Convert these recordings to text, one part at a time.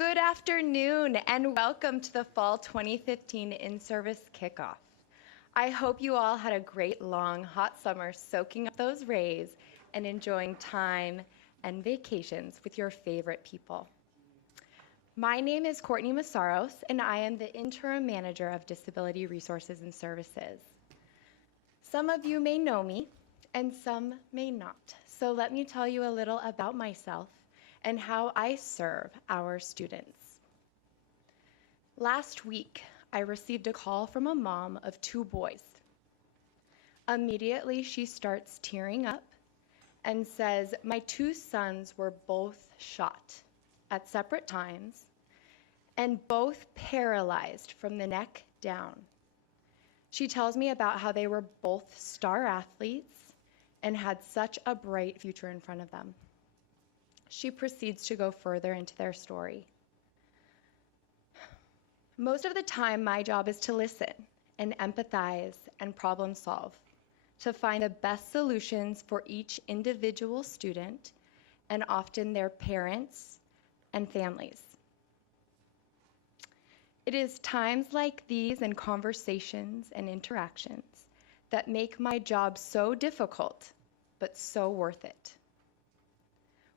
Good afternoon and welcome to the Fall 2015 In-Service Kickoff. I hope you all had a great long hot summer soaking up those rays and enjoying time and vacations with your favorite people. My name is Courtney Massaros and I am the Interim Manager of Disability Resources and Services. Some of you may know me and some may not, so let me tell you a little about myself and how I serve our students. Last week, I received a call from a mom of 2 boys. Immediately, she starts tearing up and says, "My 2 sons were both shot at separate times and both paralyzed from the neck down." She tells me about how they were both star athletes and had such a bright future in front of them. She proceeds to go further into their story. Most of the time, my job is to listen and empathize and problem solve, to find the best solutions for each individual student and often their parents and families. It is times like these and conversations and interactions that make my job so difficult, but so worth it.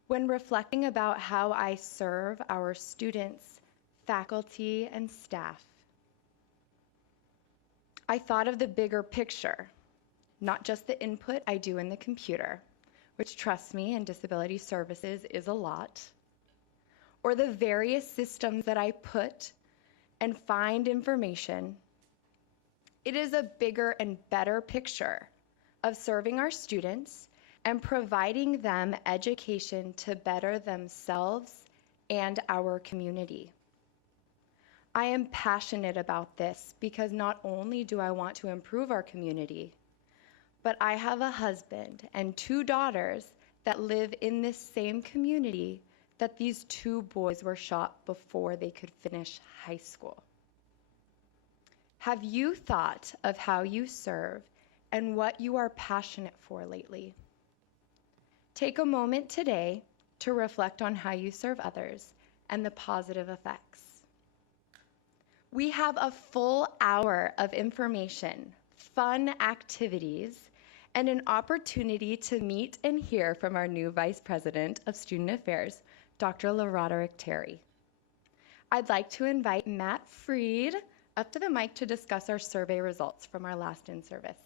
When reflecting about how I serve our students, faculty, and staff, I thought of the bigger picture, not just the input I do in the computer, which, trust me, in disability services is a lot, or the various systems that I put and find information. It is a bigger and better picture of serving our students and providing them education to better themselves and our community. I am passionate about this because not only do I want to improve our community, but I have a husband and 2 daughters that live in this same community that these 2 boys were shot before they could finish high school. Have you thought of how you serve and what you are passionate for lately? Take a moment today to reflect on how you serve others and the positive effects. We have a full hour of information, fun activities, and an opportunity to meet and hear from our new Vice President of Student Affairs, Dr. LeRodrick Terry. I'd like to invite Matt Freed up to the mic to discuss our survey results from our last in-service.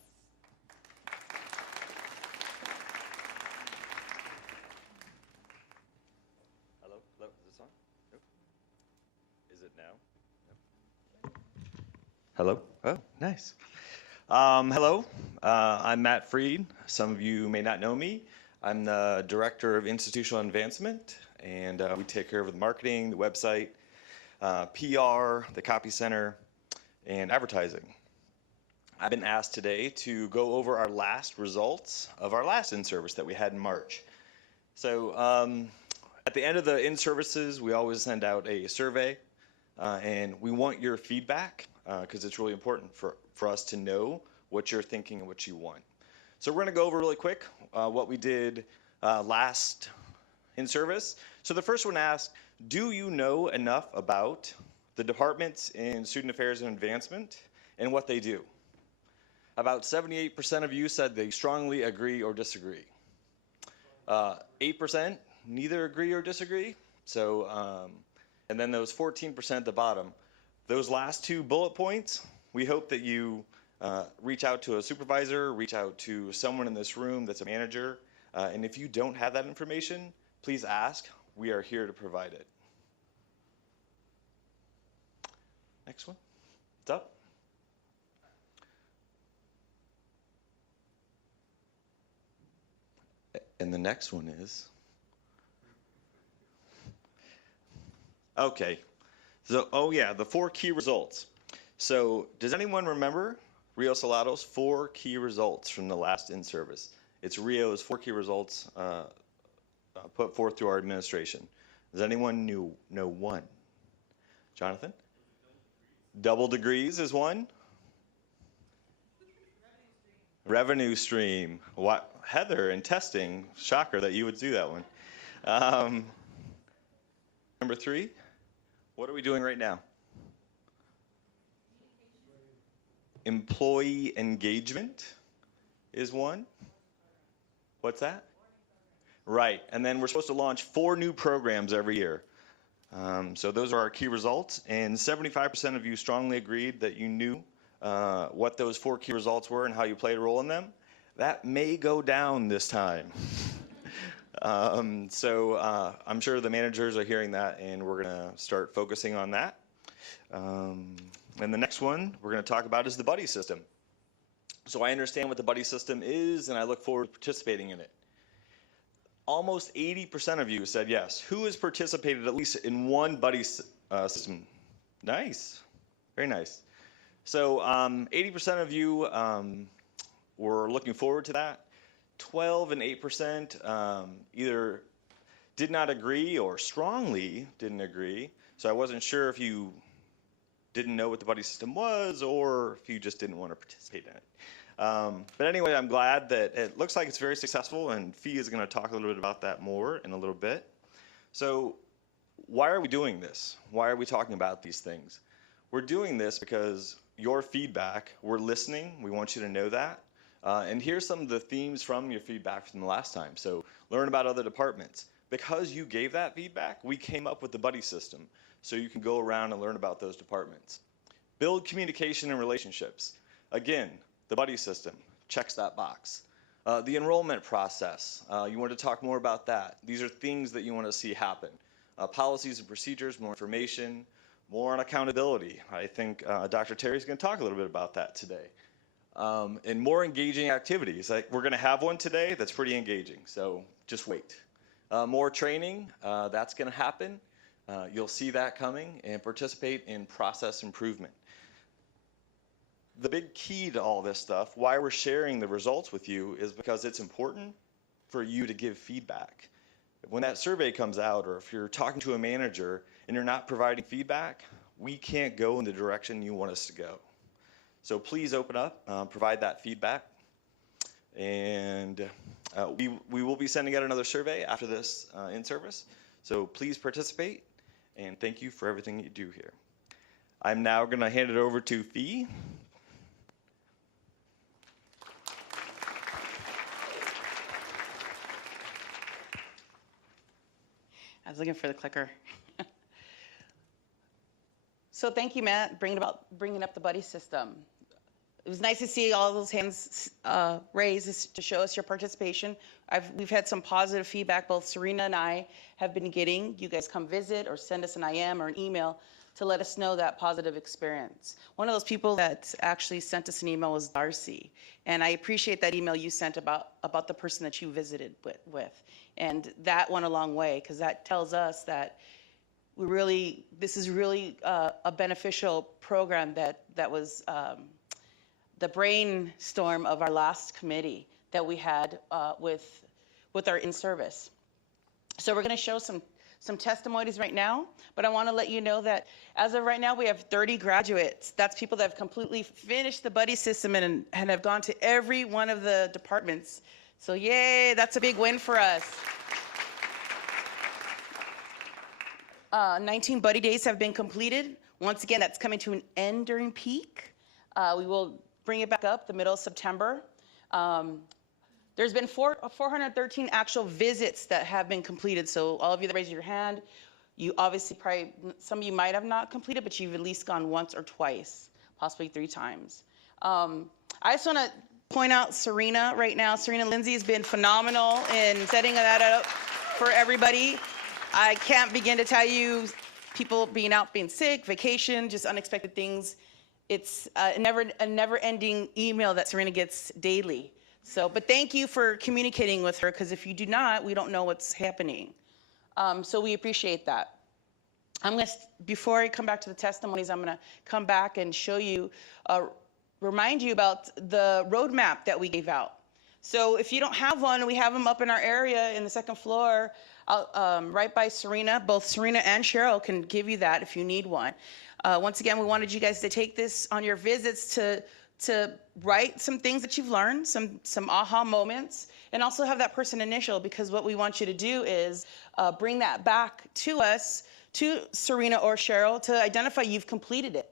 Hello? Oh, nice. Hello, I'm Matt Freed. Some of you may not know me. I'm the Director of Institutional Advancement, and we take care of the marketing, the website, PR, the copy center, and advertising. I've been asked today to go over our last results of our last in-service that we had in March. So at the end of the in-services, we always send out a survey, and we want your feedback, because it's really important for us to know what you're thinking and what you want. So we're going to go over really quick what we did last in service. So the first one asked, do you know enough about the departments in Student Affairs and Advancement and what they do? About 78% of you said they strongly agree or disagree. 8% neither agree or disagree. So, and then those 14% at the bottom. Those last 2 bullet points, we hope that you reach out to a supervisor, reach out to someone in this room that's a manager, and if you don't have that information, please ask. We are here to provide it. Next one. What's up? And the next one is? Okay. So, oh yeah, the 4 key results. So, does anyone remember Rio Salato's 4 key results from the last in-service? It's Rio's 4 key results put forth through our administration. Does anyone know one? Jonathan? Double degrees is one. Revenue stream. What? Heather, in testing, shocker that you would do that one. Number 3? What are we doing right now? Employee engagement is one. What's that? Right, and then we're supposed to launch 4 new programs every year. So those are our key results, and 75% of you strongly agreed that you knew what those 4 key results were and how you played a role in them. That may go down this time. I'm sure the managers are hearing that, and we're going to start focusing on that. And the next one we're going to talk about is the buddy system. So I understand what the buddy system is, and I look forward to participating in it. Almost 80% of you said yes. Who has participated at least in one buddy system? Nice, very nice. So 80% of you were looking forward to that. 12 and 8% either did not agree or strongly didn't agree. So I wasn't sure if you didn't know what the buddy system was or if you just didn't want to participate in it. But anyway, I'm glad that it looks like it's very successful, and Fee is going to talk a little bit about that more in a little bit. So why are we doing this? Why are we talking about these things? We're doing this because your feedback, we're listening. We want you to know that. And here's some of the themes from your feedback from the last time. So learn about other departments. Because you gave that feedback, we came up with the buddy system so you can go around and learn about those departments. Build communication and relationships. Again, the buddy system checks that box. The enrollment process, you want to talk more about that. These are things that you want to see happen. Policies and procedures, more information, more on accountability. I think Dr. Terry's going to talk a little bit about that today. And more engaging activities. Like we're going to have one today that's pretty engaging, so just wait. More training, that's going to happen. You'll see that coming, and participate in process improvement. The big key to all this stuff, why we're sharing the results with you, is because it's important for you to give feedback. When that survey comes out, or if you're talking to a manager and you're not providing feedback, we can't go in the direction you want us to go. So please open up, provide that feedback, and we will be sending out another survey after this in-service. So please participate, and thank you for everything you do here. I'm now going to hand it over to Fee. I was looking for the clicker. So thank you, Matt, bringing up the buddy system. It was nice to see all those hands raised to show us your participation. We've had some positive feedback, both Serena and I have been getting. You guys come visit or send us an IM or an email to let us know that positive experience. One of those people that actually sent us an email was Darcy. And I appreciate that email you sent about the person that you visited with. And that went a long way, because that tells us that this is really a beneficial program that was the brainstorm of our last committee that we had with our in-service. So we're going to show some testimonies right now, but I want to let you know that as of right now, we have 30 graduates. That's people that have completely finished the buddy system and have gone to every one of the departments. So yay, that's a big win for us. 19 buddy days have been completed. Once again, that's coming to an end during peak. We will bring it back up the middle of September. There's been 413 actual visits that have been completed. So all of you that raised your hand, you obviously some of you might have not completed, but you've at least gone once or twice, possibly 3 times. I just want to point out Serena right now. Serena Lindsay has been phenomenal in setting that up for everybody. I can't begin to tell you, people being out, being sick, vacation, just unexpected things. It's a never-ending email that Serena gets daily. So, but thank you for communicating with her, because if you do not, we don't know what's happening. So we appreciate that. Before I come back to the testimonies, I'm gonna come back and show you, remind you about the roadmap that we gave out. So if you don't have one, we have them up in our area in the 2nd floor, right by Serena. Both Serena and Cheryl can give you that if you need one. Once again, we wanted you guys to take this on your visits to to write some things that you've learned, some aha moments, and also have that person initial, because what we want you to do is bring that back to us, to Serena or Cheryl, to identify you've completed it.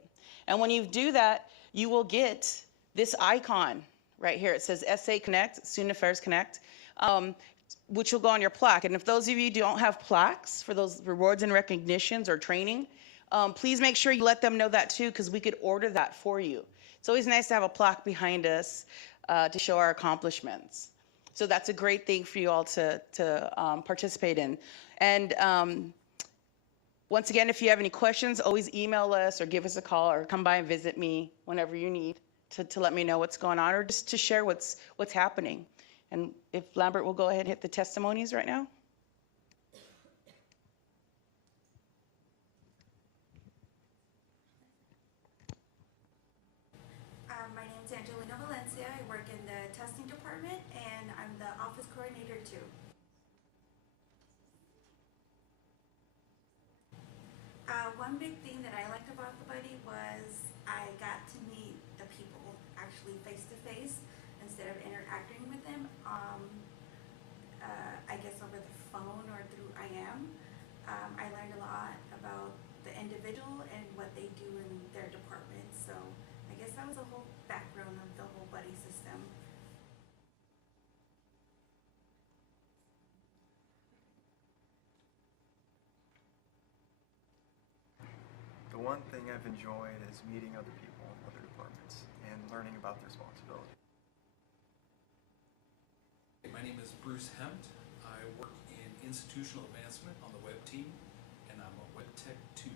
And when you do that, you will get this icon right here. It says SA Connect, Student Affairs Connect, which will go on your plaque. And if those of you don't have plaques for those rewards and recognitions or training, please make sure you let them know that too, because we could order that for you. It's always nice to have a plaque behind us to show our accomplishments. So that's a great thing for you all to participate in. And once again, if you have any questions, always email us or give us a call or come by and visit me whenever you need to let me know what's going on, or just to share what's happening. And if Lambert will go ahead and hit the testimonies right now. My name is Angelina Valencia. I work in the testing department, and I'm the office coordinator too. One big thing that I liked about the Buddy was I got to meet the people actually face to face instead of interacting with them. I guess over the phone or through IM. I learned a lot about the individual and what they do in their department. So I guess that was the whole background of the whole Buddy system. The one thing I've enjoyed is meeting other people in other departments and learning about their responsibility. My name is Bruce Hempt. I work in institutional advancement on the web team, and I'm a web tech 2.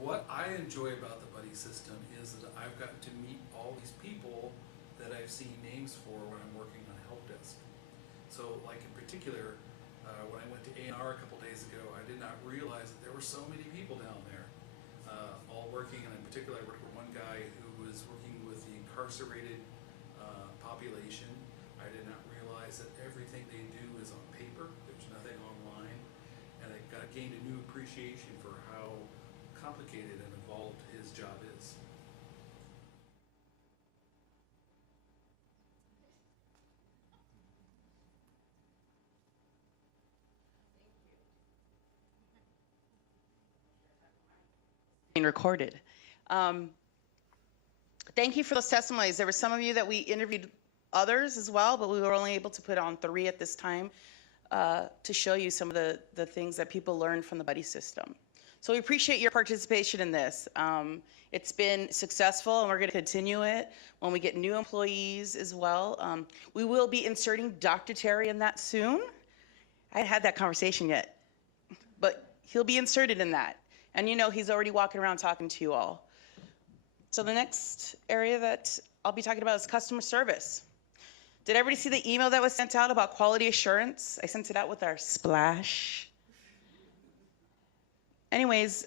What I enjoy about the Buddy system is that I've gotten to meet all these people that I've seen names for when I'm working on help desk. So, like in particular, when I went to A&R a couple days ago, I did not realize that there were so many people down there, all working. And in particular, I worked with one guy who was working with the incarcerated population. I did not realize that everything they do is on paper. There's nothing online, and I gained a new appreciation for how complicated and involved his job is. Being recorded. Thank you for those testimonies. There were some of you that we interviewed others as well, but we were only able to put on 3 at this time to show you some of the things that people learned from the Buddy system. So we appreciate your participation in this. It's been successful, and we're going to continue it when we get new employees as well. We will be inserting Dr. Terry in that soon. I hadn't had that conversation yet, but he'll be inserted in that. And you know, he's already walking around talking to you all. So the next area that I'll be talking about is customer service. Did everybody see the email that was sent out about quality assurance? I sent it out with our splash. Anyways,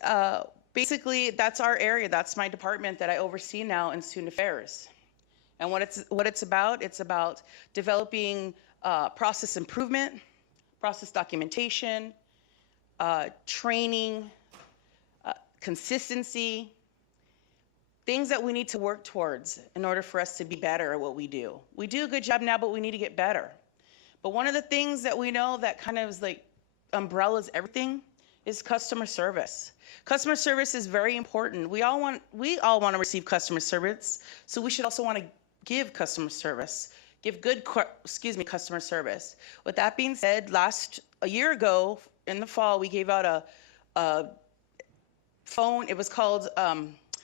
basically that's our area. That's my department that I oversee now in student affairs. And what it's about developing process improvement, process documentation, training, consistency, things that we need to work towards in order for us to be better at what we do. We do a good job now, but we need to get better. But one of the things that we know that kind of is like umbrellas everything is customer service. Customer service is very important. We all want to receive customer service, so we should also want to give customer service, give good customer service. With that being said, a year ago in the fall, we gave out a phone. It was called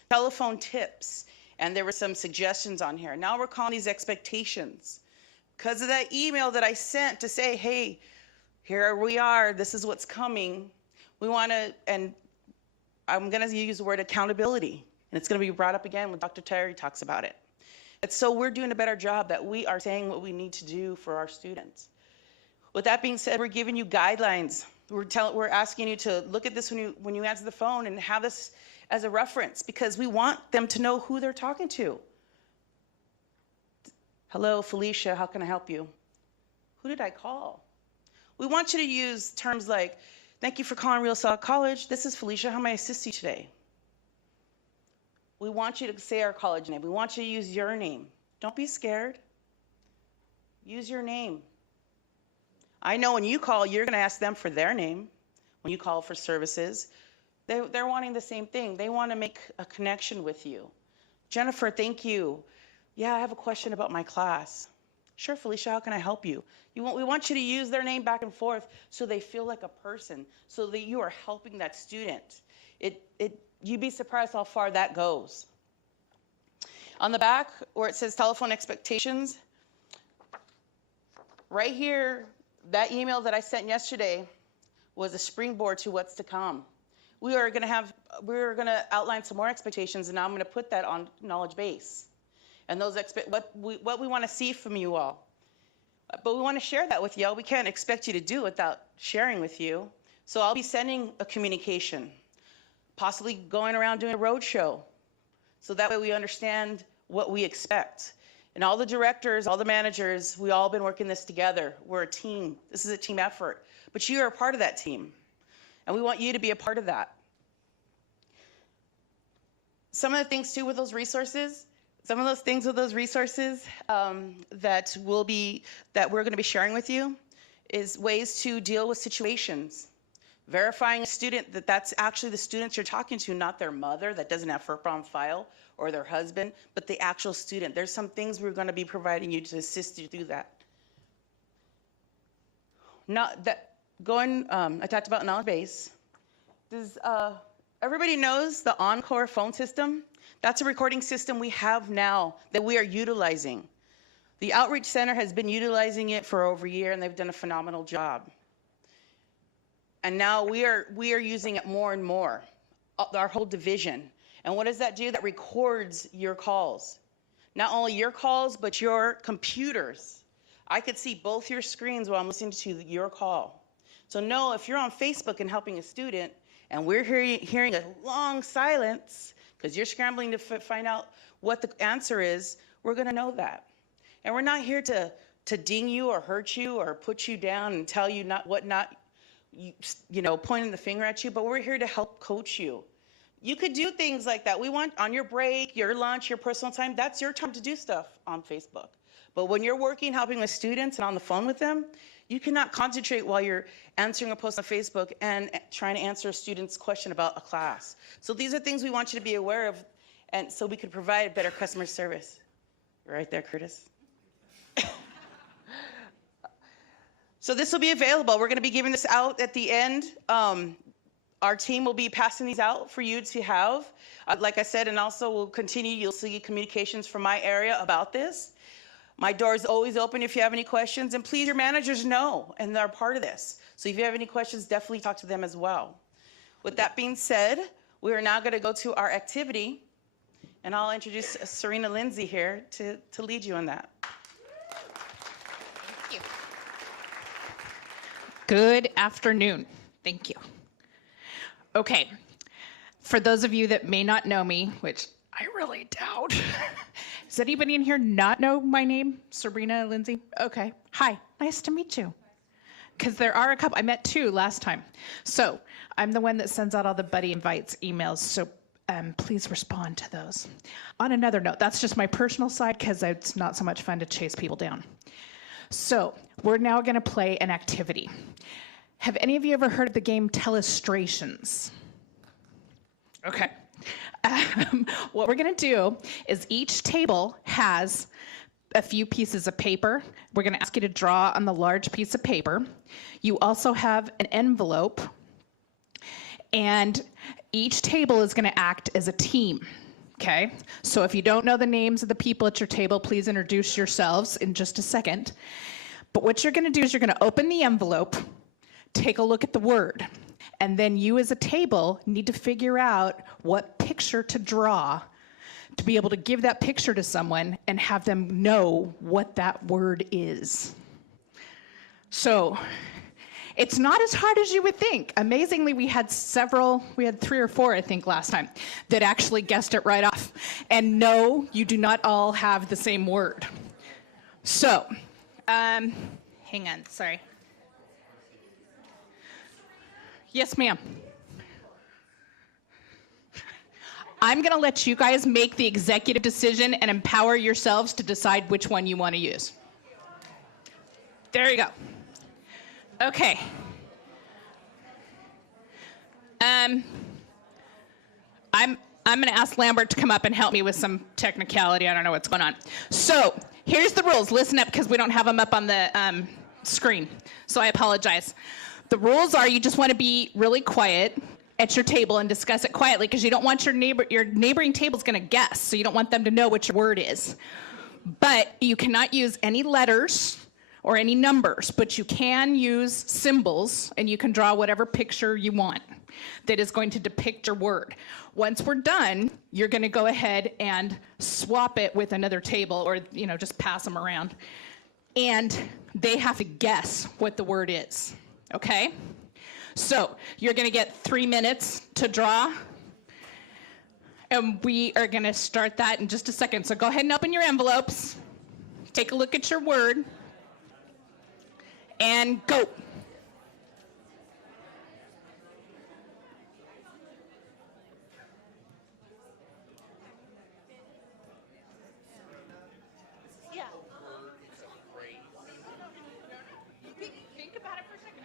telephone tips, and there were some suggestions on here. Now we're calling these expectations because of that email that I sent to say, hey, here we are, this is what's coming. We want to, and I'm going to use the word accountability, and it's going to be brought up again when Dr. Terry talks about it. And so we're doing a better job that we are saying what we need to do for our students. With that being said, we're giving you guidelines. We're asking you to look at this when you answer the phone and have this as a reference, because we want them to know who they're talking to. Hello, Felicia, how can I help you? Who did I call? We want you to use terms like, Thank you for calling Real Salt College. This is Felicia. How may I assist you today? We want you to say our college name. We want you to use your name. Don't be scared. Use your name. I know when you call, you're going to ask them for their name. When you call for services, they're wanting the same thing. They want to make a connection with you. Jennifer, thank you. Yeah, I have a question about my class. Sure, Felicia, how can I help you? We want you to use their name back and forth so they feel like a person, so that you are helping that student. You'd be surprised how far that goes. On the back, where it says telephone expectations, right here, that email that I sent yesterday was a springboard to what's to come. We're gonna outline some more expectations, and now I'm gonna put that on knowledge base. And those what we want to see from you all. But we want to share that with y'all. We can't expect you to do without sharing with you. So I'll be sending a communication, possibly going around doing a road show, so that way we understand what we expect. And all the directors, all the managers, we all been working this together. We're a team. This is a team effort. But you are a part of that team. And we want you to be a part of that. Some of the things too with those resources, that we're going to be sharing with you is ways to deal with situations. Verifying a student that that's actually the students you're talking to, not their mother that doesn't have FERPA on file, or their husband, but the actual student. There's some things we're going to be providing you to assist you through that. I talked about knowledge base. Everybody knows the Encore phone system? That's a recording system we have now that we are utilizing. The Outreach Center has been utilizing it for over a year, and they've done a phenomenal job. And now we are using it more and more, our whole division. And what does that do? That records your calls. Not only your calls, but your computers. I could see both your screens while I'm listening to your call. So know if you're on Facebook and helping a student, and we're hearing a long silence, because you're scrambling to find out what the answer is, we're going to know that. And we're not here to ding you or hurt you or put you down and tell you pointing the finger at you, but we're here to help coach you. You could do things like that. We want on your break, your lunch, your personal time, that's your time to do stuff on Facebook. But when you're working, helping with students and on the phone with them, you cannot concentrate while you're answering a post on Facebook and trying to answer a student's question about a class. So these are things we want you to be aware of, and so we could provide better customer service. Right there, Curtis. So this will be available. We're going to be giving this out at the end. Our team will be passing these out for you to have. Like I said, and also we'll continue. You'll see communications from my area about this. My door is always open if you have any questions. And please, your managers know, and they're part of this. So if you have any questions, definitely talk to them as well. With that being said, we are now going to go to our activity. And I'll introduce Serena Lindsay here to lead you on that. Thank you. Good afternoon. Thank you. Okay, for those of you that may not know me, which I really doubt, does anybody in here not know my name, Serena Lindsay? Okay, hi, nice to meet you. Because there are a couple, I met two last time. So I'm the one that sends out all the buddy invites emails, so please respond to those. On another note, that's just my personal side because it's not so much fun to chase people down. So we're now going to play an activity. Have any of you ever heard of the game Telestrations? Okay. What we're going to do is each table has a few pieces of paper. We're going to ask you to draw on the large piece of paper. You also have an envelope, and each table is going to act as a team. Okay, so if you don't know the names of the people at your table, please introduce yourselves in just a second. But what you're going to do is you're going to open the envelope, take a look at the word, and then you as a table need to figure out what picture to draw to be able to give that picture to someone and have them know what that word is. So it's not as hard as you would think. Amazingly, we had 3 or 4, I think, last time, that actually guessed it right off. And no, you do not all have the same word. So, hang on, sorry. Yes, ma'am. I'm going to let you guys make the executive decision and empower yourselves to decide which one you want to use. There you go. Okay. I'm going to ask Lambert to come up and help me with some technicality. I don't know what's going on. So here's the rules. Listen up because we don't have them up on the screen. So I apologize. The rules are you just want to be really quiet at your table and discuss it quietly because you don't want your neighboring table is going to guess. So you don't want them to know what your word is. But you cannot use any letters or any numbers, but you can use symbols and you can draw whatever picture you want that is going to depict your word. Once we're done, you're going to go ahead and swap it with another table or, just pass them around. And they have to guess what the word is, okay? So you're going to get 3 minutes to draw. And we are going to start that in just a second. So go ahead and open your envelopes. Take a look at your word. And go. Yeah. Think about it for a second.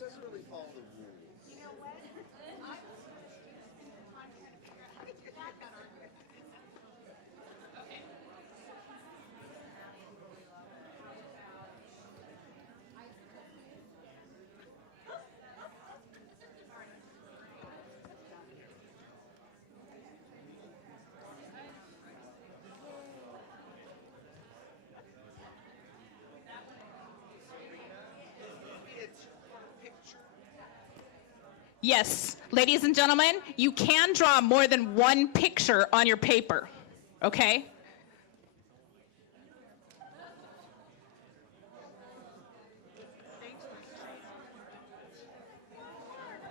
Doesn't really follow the rules. You know what? Yes, ladies and gentlemen, you can draw more than one picture on your paper, okay?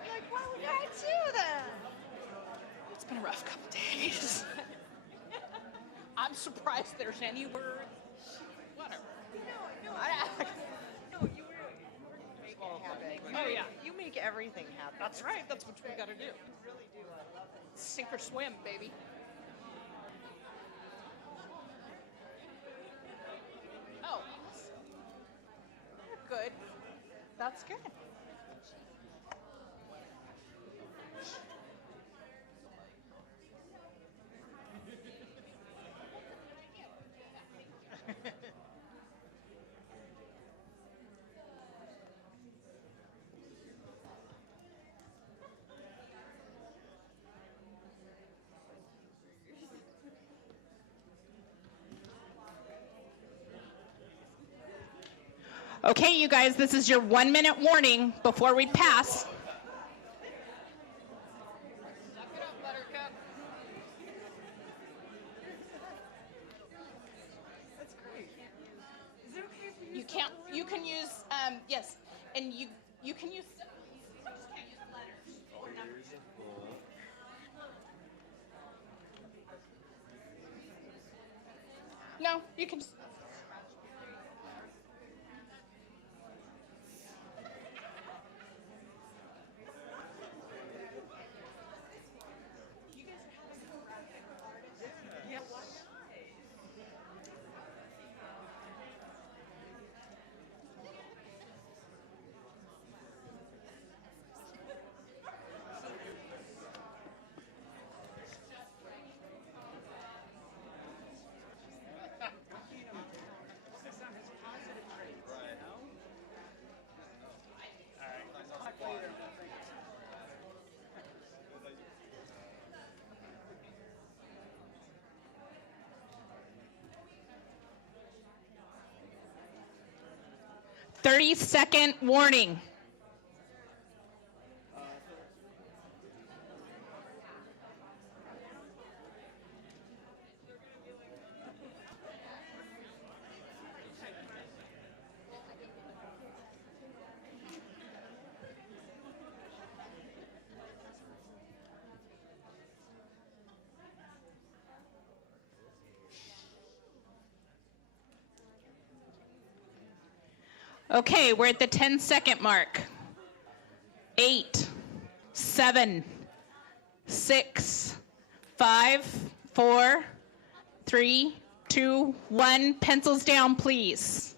Like, why would I do that? It's been a rough couple days. I'm surprised there's any word. Whatever. No, you make it happen. Oh, yeah. You make everything happen. That's right. That's what we got to do. You really do. I love it. Sink or swim, baby. Oh, good. That's good. Okay, you guys, this is your 1 minute warning before we pass. That's great. Is it okay if we You can't, you can use, yes, and you can use, you just can't use letters or numbers. No, you can just. Thirty-second warning. Okay, we're at the 10-second mark. 8, 7, 6, 5, 4, 3, 2, 1. Pencils down, please.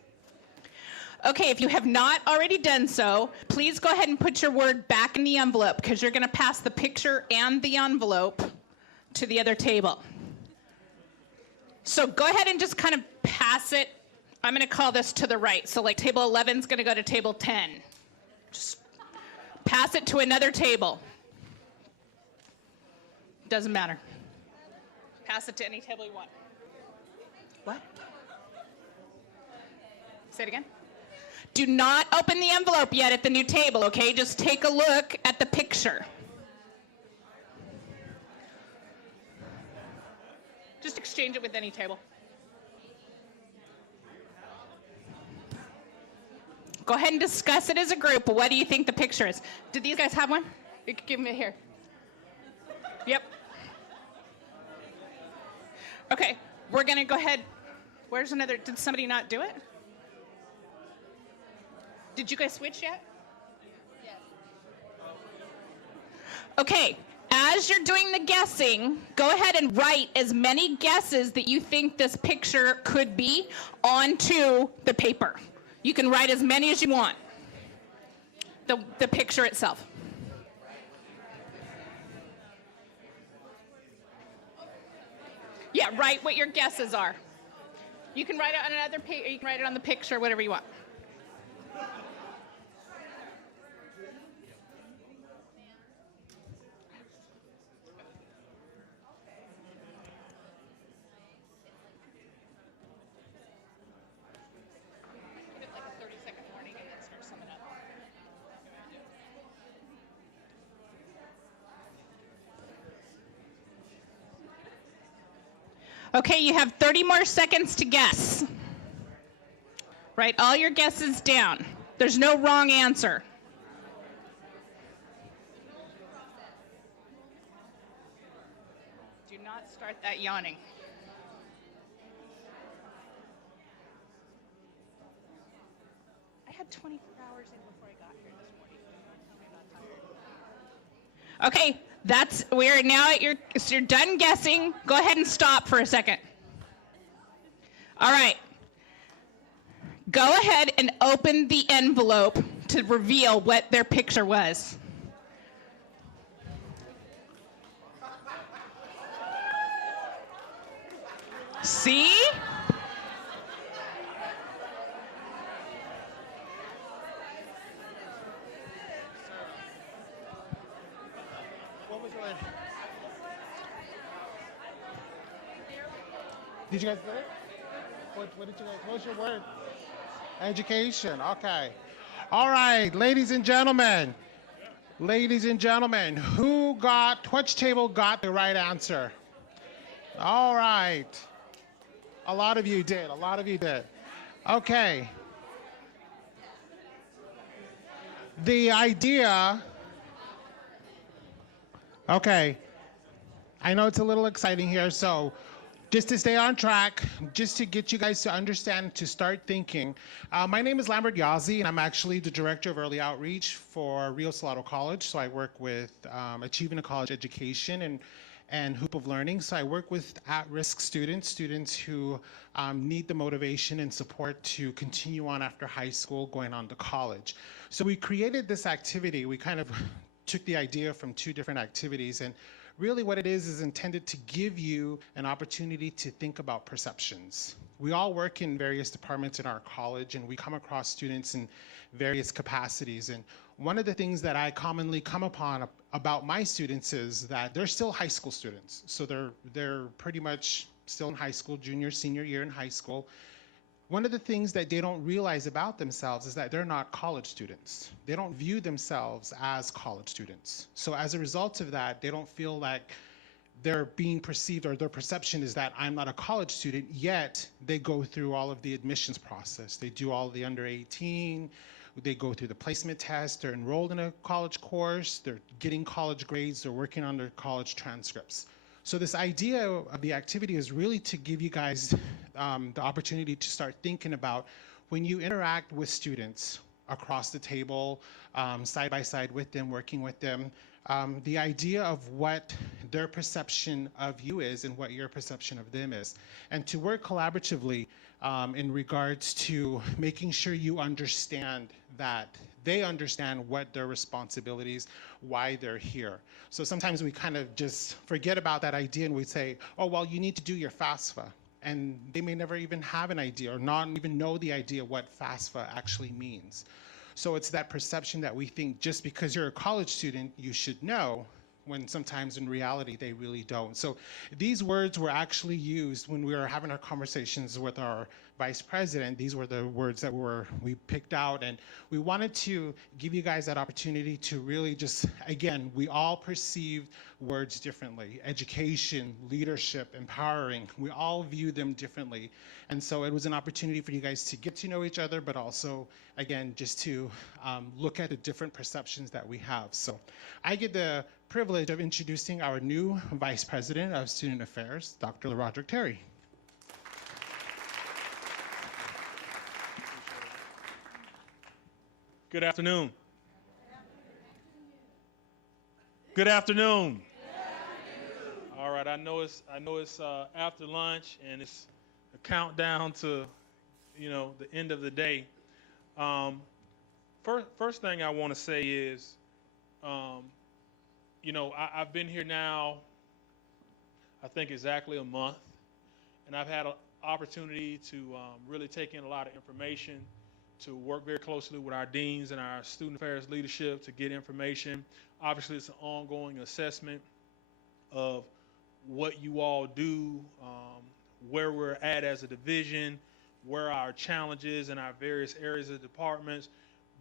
Okay, if you have not already done so, please go ahead and put your word back in the envelope because you're going to pass the picture and the envelope to the other table. So go ahead and just kind of pass it. I'm going to call this to the right. So like table 11 is going to go to table 10. Just pass it to another table. Doesn't matter. Pass it to any table you want. What? Say it again. Do not open the envelope yet at the new table, okay? Just take a look at the picture. Just exchange it with any table. Go ahead and discuss it as a group. What do you think the picture is? Did these guys have one? You could give me here. Yep. Okay, we're gonna go ahead. Where's another? Did somebody not do it? Did you guys switch yet? Yes. Okay, as you're doing the guessing, go ahead and write as many guesses that you think this picture could be onto the paper. You can write as many as you want. The picture itself. Yeah, write what your guesses are. You can write it on another page, or you can write it on the picture, whatever you want. Give it like a 30-second warning and then start summing up. Okay, you have 30 more seconds to guess. Write all your guesses down. There's no wrong answer. Do not start that yawning. I had 24 hours in before I got here this morning. Okay, we're now at so you're done guessing. Go ahead and stop for a second. All right. Go ahead and open the envelope to reveal what their picture was. See? What was your word? Did you guys get it? What did you guys? What was your word? Education. Okay. All right, ladies and gentlemen. Ladies and gentlemen, which table got the right answer? All right. A lot of you did. A lot of you did. Okay. The idea. Okay. I know it's a little exciting here, so just to stay on track, just to get you guys to understand, to start thinking. My name is Lambert Yazzie, and I'm actually the Director of Early Outreach for Rio Salado College. So I work with Achieving a College Education and Hoop of Learning. So I work with at-risk students who need the motivation and support to continue on after high school, going on to college. So we created this activity. We kind of took the idea from two different activities, and really what it is intended to give you an opportunity to think about perceptions. We all work in various departments in our college, and we come across students in various capacities. And one of the things that I commonly come upon about my students is that they're still high school students. So they're pretty much still in high school, junior, senior year in high school. One of the things that they don't realize about themselves is that they're not college students. They don't view themselves as college students. So as a result of that, they don't feel like they're being perceived, or their perception is that I'm not a college student, yet they go through all of the admissions process. They do all the under 18, they go through the placement test, they're enrolled in a college course, they're getting college grades, they're working on their college transcripts. So this idea of the activity is really to give you guys the opportunity to start thinking about when you interact with students across the table, side by side with them, working with them, the idea of what their perception of you is and what your perception of them is. And to work collaboratively in regards to making sure you understand that they understand what their responsibilities, why they're here. So sometimes we kind of just forget about that idea and we say, oh, well, you need to do your FAFSA. And they may never even have an idea or not even know the idea what FAFSA actually means. So it's that perception that we think just because you're a college student, you should know, when sometimes in reality they really don't. So these words were actually used when we were having our conversations with our vice president. These were the words that we picked out, and we wanted to give you guys that opportunity to really just, again, we all perceive words differently. Education, leadership, empowering, we all view them differently. And so it was an opportunity for you guys to get to know each other, but also, again, just to look at the different perceptions that we have. So I get the privilege of introducing our new Vice President of Student Affairs, Dr. LeRodrick Terry. Good afternoon. Good afternoon. All right, I know it's after lunch and it's a countdown to, the end of the day. First thing I want to say is, I've been here now, I think exactly a month, and I've had an opportunity to really take in a lot of information, to work very closely with our deans and our student affairs leadership to get information. Obviously, it's an ongoing assessment of what you all do, where we're at as a division, where our challenges in our various areas of departments.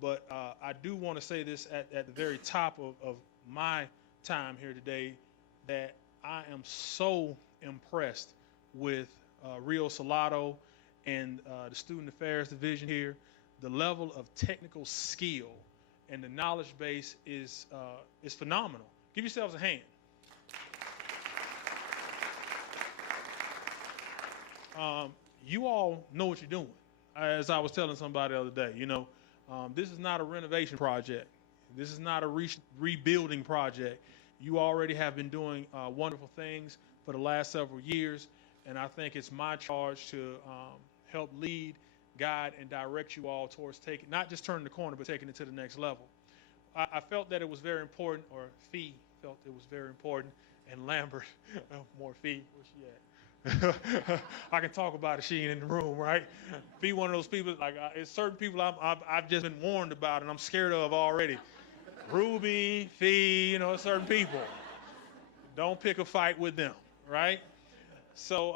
But I do want to say this at the very top of my time here today, that I am so impressed with Rio Salado and the Student Affairs Division here. The level of technical skill and the knowledge base is phenomenal. Give yourselves a hand. You all know what you're doing. As I was telling somebody the other day, this is not a renovation project. This is not a rebuilding project. You already have been doing wonderful things for the last several years, and I think it's my charge to help lead, guide, and direct you all towards not just turning the corner, but taking it to the next level. I felt that it was very important, or Fee felt it was very important, and Lambert, more Fee, where's she at? I can talk about it, she ain't in the room, right? Fee, one of those people, like, it's certain people I've just been warned about and I'm scared of already. Ruby, Fee, certain people. Don't pick a fight with them, right? So,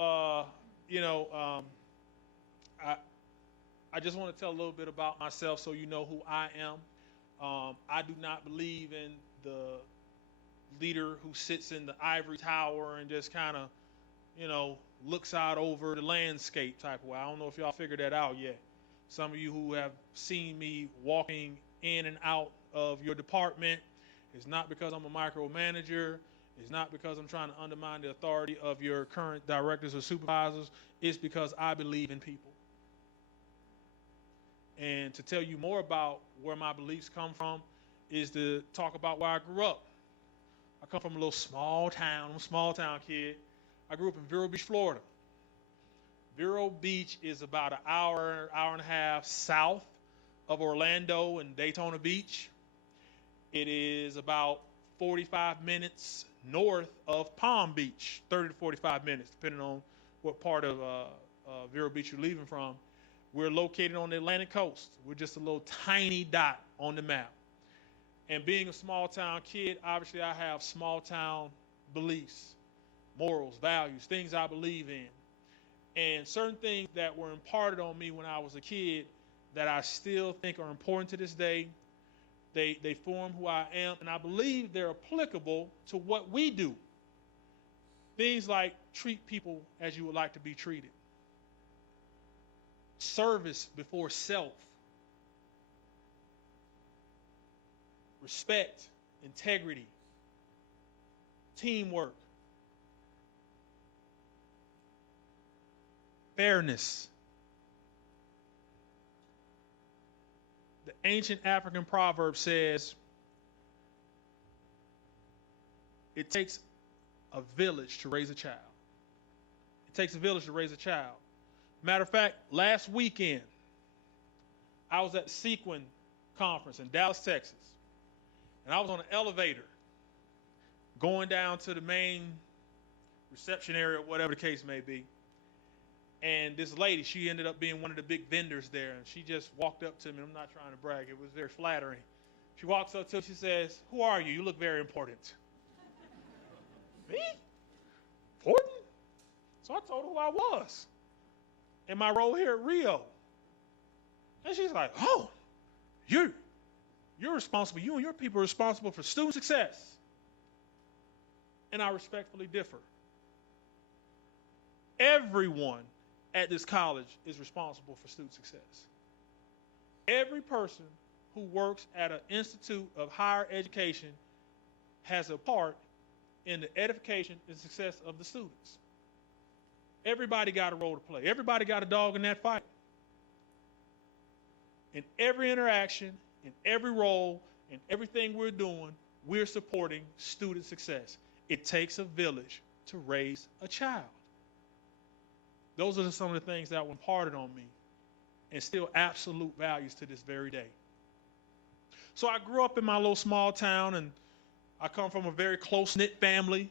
I just want to tell a little bit about myself so you know who I am. I do not believe in the leader who sits in the ivory tower and just kind of, looks out over the landscape type of way. I don't know if y'all figured that out yet. Some of you who have seen me walking in and out of your department, it's not because I'm a micromanager. It's not because I'm trying to undermine the authority of your current directors or supervisors. It's because I believe in people. And to tell you more about where my beliefs come from is to talk about where I grew up. I come from a little small town. I'm a small town kid. I grew up in Vero Beach, Florida. Vero Beach is about an hour and a half south of Orlando and Daytona Beach. It is about 45 minutes north of Palm Beach, 30 to 45 minutes, depending on what part of Vero Beach you're leaving from. We're located on the Atlantic coast. We're just a little tiny dot on the map. And being a small town kid, obviously I have small town beliefs, morals, values, things I believe in. And certain things that were imparted on me when I was a kid that I still think are important to this day. They form who I am, and I believe they're applicable to what we do. Things like treat people as you would like to be treated. Service before self. Respect, integrity, teamwork, fairness, ancient African proverb says, it takes a village to raise a child. It takes a village to raise a child. Matter of fact, last weekend, I was at the Sequin conference in Dallas, Texas, and I was on an elevator going down to the main reception area, whatever the case may be. And this lady, she ended up being one of the big vendors there, and she just walked up to me. I'm not trying to brag. It was very flattering. She walks up to me, she says, "Who are you? You look very important." Me? Important? So I told her who I was in my role here at Rio. And she's like, "Oh, you're responsible. You and your people are responsible for student success." And I respectfully differ. Everyone at this college is responsible for student success. Every person who works at an institute of higher education has a part in the edification and success of the students. Everybody got a role to play. Everybody got a dog in that fight. In every interaction, in every role, in everything we're doing, we're supporting student success. It takes a village to raise a child. Those are some of the things that were imparted on me and still absolute values to this very day. So I grew up in my little small town, and I come from a very close-knit family.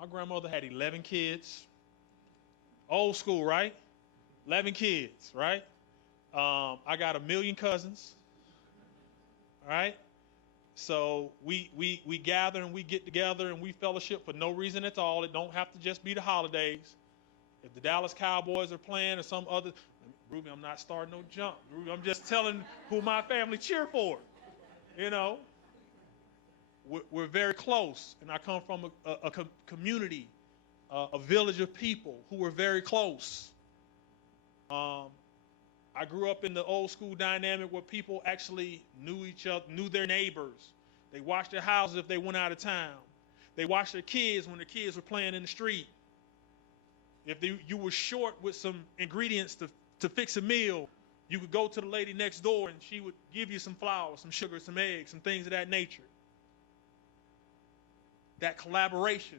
My grandmother had 11 kids. Old school, right? 11 kids, right? I got 1 million cousins, all right? So we gather and we get together and we fellowship for no reason at all. It don't have to just be the holidays. If the Dallas Cowboys are playing or some other, Ruby, I'm not starting no jump. Ruby, I'm just telling who my family cheer for. You know, we're very close, and I come from a community, a village of people who were very close. I grew up in the old school dynamic where people actually knew each other, knew their neighbors. They watched their houses if they went out of town. They watched their kids when their kids were playing in the street. If you were short with some ingredients to fix a meal, you could go to the lady next door and she would give you some flour, some sugar, some eggs, some things of that nature. That collaboration,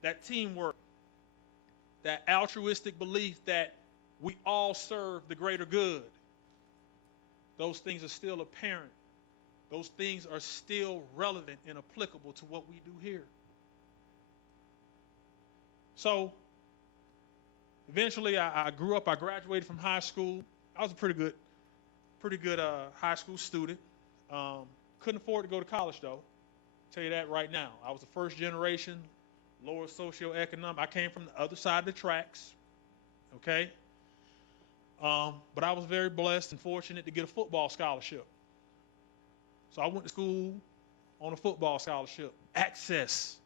that teamwork, that altruistic belief that we all serve the greater good. Those things are still apparent. Those things are still relevant and applicable to what we do here. So eventually I grew up, I graduated from high school. I was a pretty good high school student. Couldn't afford to go to college though. I'll tell you that right now. I was the first generation, lower socioeconomic. I came from the other side of the tracks, okay? But I was very blessed and fortunate to get a football scholarship. So I went to school on a football scholarship. Access,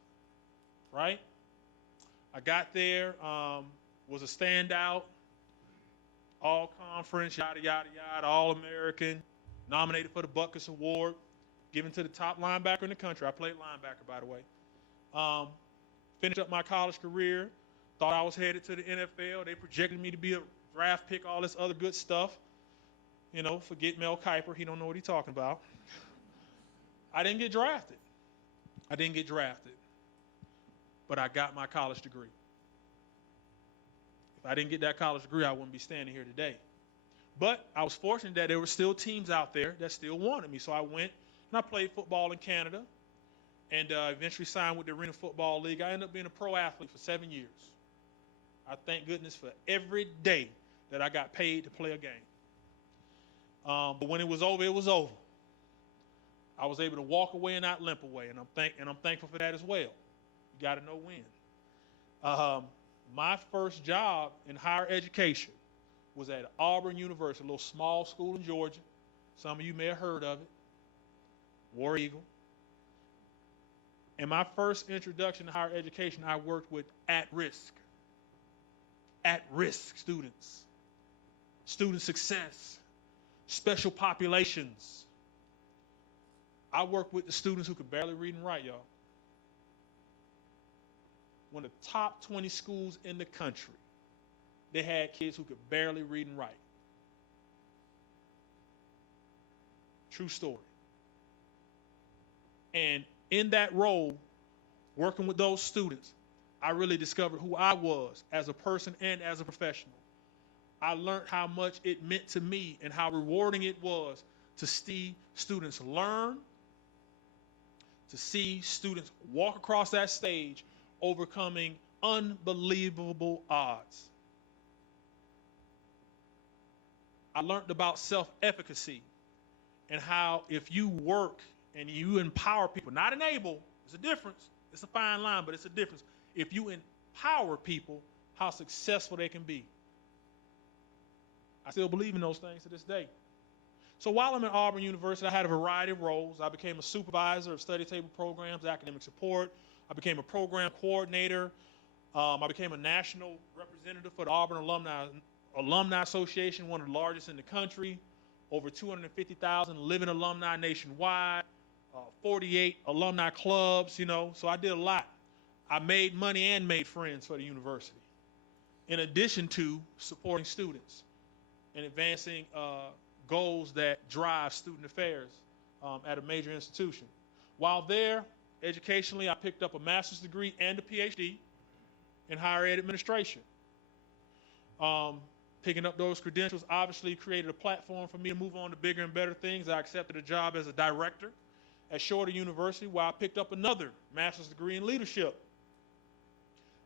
right? I got there, was a standout, all conference, yada, yada, yada, all American, nominated for the Butkus Award, given to the top linebacker in the country. I played linebacker, by the way. Finished up my college career, thought I was headed to the NFL. They projected me to be a draft pick, all this other good stuff. You know, forget Mel Kiper. He don't know what he's talking about. I didn't get drafted. But I got my college degree. If I didn't get that college degree, I wouldn't be standing here today. But I was fortunate that there were still teams out there that still wanted me. So I went and I played football in Canada and eventually signed with the Arena Football League. I ended up being a pro athlete for 7 years. I thank goodness for every day that I got paid to play a game. But when it was over, it was over. I was able to walk away and not limp away, and I'm thankful for that as well. You got to know when. My first job in higher education was at Auburn University, a little small school in Georgia. Some of you may have heard of it, War Eagle. And my first introduction to higher education, I worked with at-risk students, student success, special populations. I worked with the students who could barely read and write, y'all. One of the top 20 schools in the country, they had kids who could barely read and write. True story. And in that role, working with those students, I really discovered who I was as a person and as a professional. I learned how much it meant to me and how rewarding it was to see students learn, to see students walk across that stage, overcoming unbelievable odds. I learned about self-efficacy and how if you work and you empower people, not enable, it's a difference. It's a fine line, but it's a difference. If you empower people, how successful they can be. I still believe in those things to this day. So while I'm at Auburn University, I had a variety of roles. I became a supervisor of study table programs, academic support. I became a program coordinator. I became a national representative for the Auburn Alumni Association, one of the largest in the country. Over 250,000 living alumni nationwide, 48 alumni clubs, so I did a lot. I made money and made friends for the university, in addition to supporting students and advancing goals that drive student affairs at a major institution. While there, educationally, I picked up a master's degree and a PhD in higher ed administration. Picking up those credentials obviously created a platform for me to move on to bigger and better things. I accepted a job as a director at Shorter University, where I picked up another master's degree in leadership.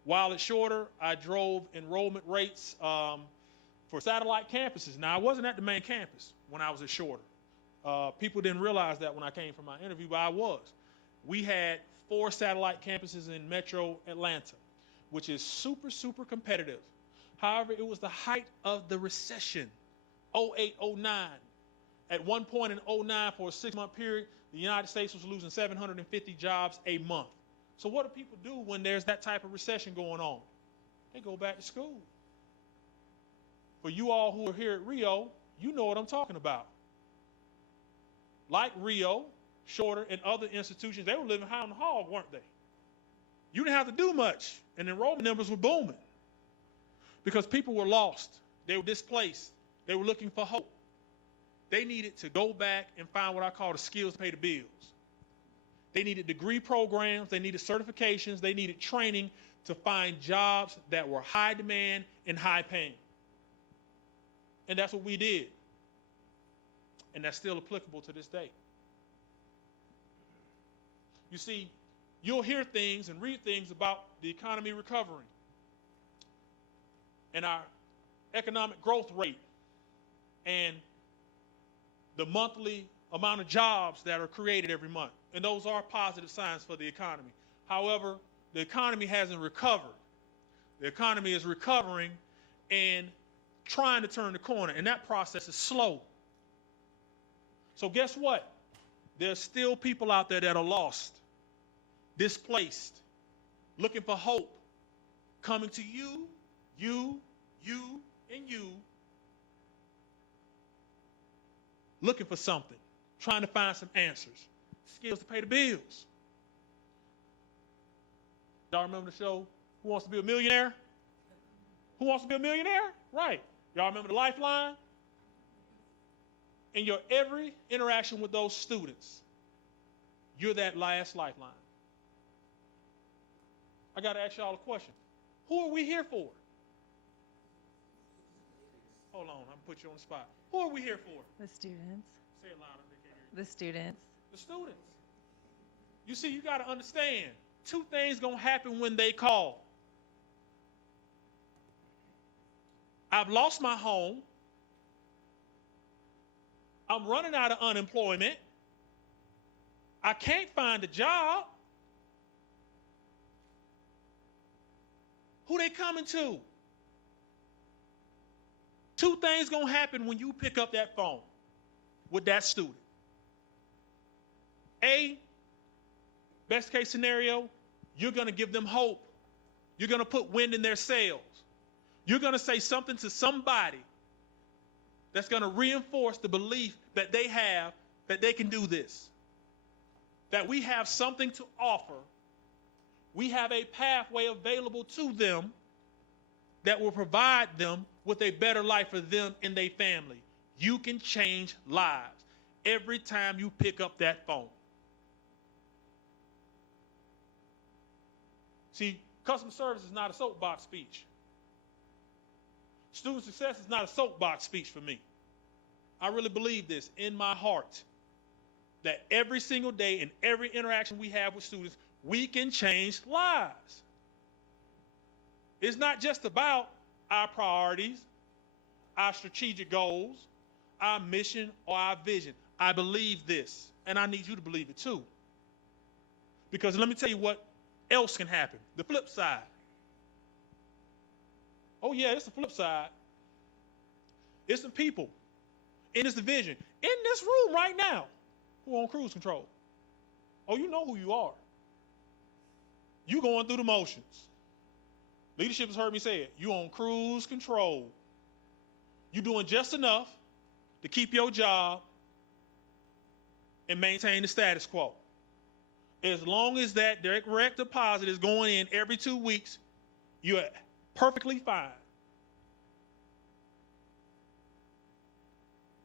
While at Shorter, I drove enrollment rates for satellite campuses. Now, I wasn't at the main campus when I was at Shorter. People didn't realize that when I came for my interview, but I was. We had 4 satellite campuses in Metro Atlanta, which is super, super competitive. However, it was the height of the recession, 08, 09. At one point in 09, for a 6-month period, the United States was losing 750 jobs a month. So what do people do when there's that type of recession going on? They go back to school. For you all who are here at Rio, you know what I'm talking about. Like Rio, Shorter, and other institutions, they were living high on the hog, weren't they? You didn't have to do much, and enrollment numbers were booming. Because people were lost. They were displaced. They were looking for hope. They needed to go back and find what I call the skills to pay the bills. They needed degree programs. They needed certifications. They needed training to find jobs that were high demand and high paying. And that's what we did. And that's still applicable to this day. You see, you'll hear things and read things about the economy recovering and our economic growth rate and the monthly amount of jobs that are created every month. And those are positive signs for the economy. However, the economy hasn't recovered. The economy is recovering and trying to turn the corner, and that process is slow. So guess what? There's still people out there that are lost, displaced, looking for hope, coming to you, and you, looking for something, trying to find some answers, skills to pay the bills. Y'all remember the show, Who Wants to Be a Millionaire? Who Wants to Be a Millionaire? Right. Y'all remember the Lifeline? In your every interaction with those students, you're that last lifeline. I got to ask y'all a question. Who are we here for? Hold on, I'm going to put you on the spot. Who are we here for? The students. Say it louder, they can't hear you. The students. The students. You see, you got to understand, 2 things going to happen when they call. I've lost my home. I'm running out of unemployment. I can't find a job. Who they coming to? 2 things going to happen when you pick up that phone with that student. A, best case scenario, you're going to give them hope. You're going to put wind in their sails. You're going to say something to somebody that's going to reinforce the belief that they have that they can do this. That we have something to offer. We have a pathway available to them that will provide them with a better life for them and their family. You can change lives. every time you pick up that phone. See, customer service is not a soapbox speech. Student success is not a soapbox speech for me. I really believe this in my heart, that every single day in every interaction we have with students, we can change lives. It's not just about our priorities, our strategic goals, our mission, or our vision. I believe this, and I need you to believe it too. Because let me tell you what else can happen. The flip side. Oh yeah, it's the flip side. It's some people in this division, in this room right now, who are on cruise control. Oh, you know who you are. You going through the motions. Leadership has heard me say it. You on cruise control. You doing just enough to keep your job and maintain the status quo. As long as that direct deposit is going in every 2 weeks, you're perfectly fine.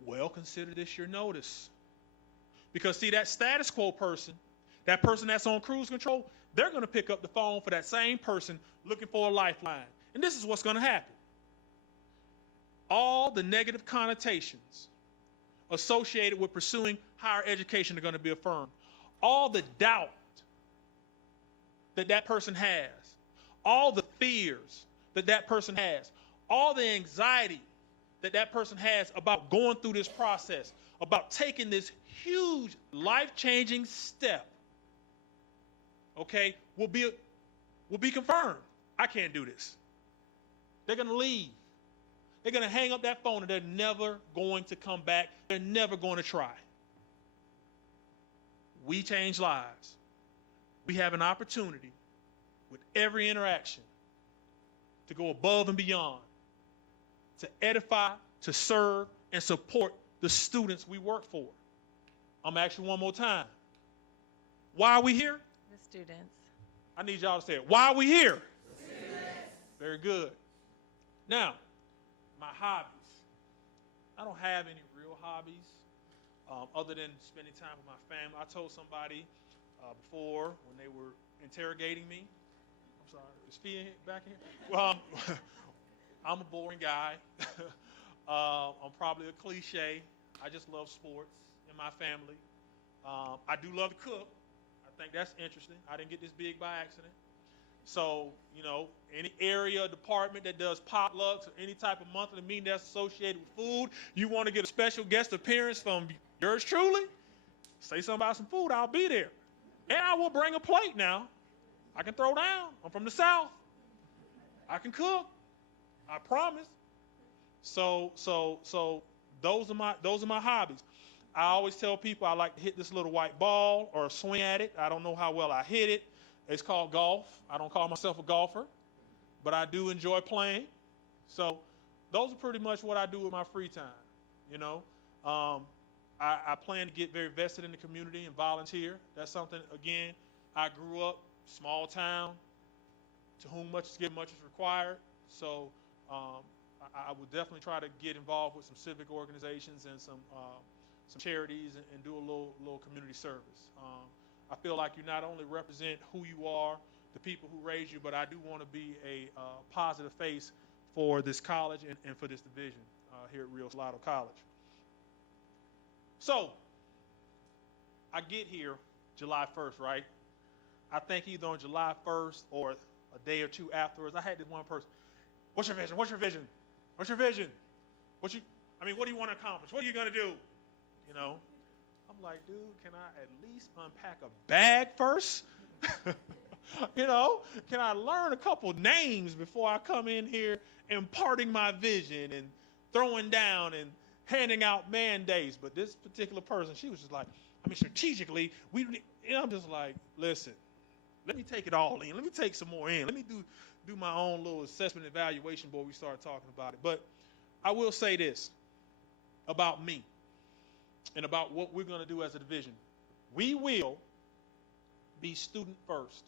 Well, consider this your notice. Because see, that status quo person, that person that's on cruise control, they're going to pick up the phone for that same person looking for a lifeline. And this is what's going to happen. All the negative connotations associated with pursuing higher education are going to be affirmed. All the doubt that that person has, all the fears that that person has, all the anxiety that that person has about going through this process, about taking this huge life-changing step, okay, will be confirmed. I can't do this. They're going to leave. They're going to hang up that phone and they're never going to come back. They're never going to try. We change lives. We have an opportunity with every interaction to go above and beyond, to edify, to serve, and support the students we work for. I'm asking one more time. Why are we here? The students. I need y'all to say it. Why are we here? The students. Very good. Now, my hobbies. I don't have any real hobbies other than spending time with my family. I told somebody before when they were interrogating me. I'm sorry, is Fee back here? Well, I'm a boring guy. I'm probably a cliche. I just love sports in my family. I do love to cook. I think that's interesting. I didn't get this big by accident. So, you know, any area or department that does potlucks or any type of monthly meeting that's associated with food, you want to get a special guest appearance from yours truly, say something about some food, I'll be there. And I will bring a plate now. I can throw down. I'm from the South. I can cook. I promise. So those are my hobbies. I always tell people I like to hit this little white ball or swing at it. I don't know how well I hit it. It's called golf. I don't call myself a golfer, but I do enjoy playing. So those are pretty much what I do with my free time. You know, I plan to get very vested in the community and volunteer. That's something, again, I grew up, small town, to whom much is given, much is required. So I would definitely try to get involved with some civic organizations and some charities and do a little community service. I feel like you not only represent who you are, the people who raised you, but I do want to be a positive face for this college and for this division here at Rio Salado College. So, I get here July 1st, right? I think either on July 1st or a day or two afterwards, I had this one person, what's your vision? What's your vision? What's your vision? What do you want to accomplish? What are you going to do? You know? I'm like, dude, can I at least unpack a bag first? You know, can I learn a couple names before I come in here imparting my vision and throwing down and handing out mandates? But this particular person, she was just like, strategically, I'm just like, listen, let me take it all in. Let me take some more in. Let me do my own little assessment evaluation before we start talking about it. But I will say this about me and about what we're going to do as a division. We will be student first.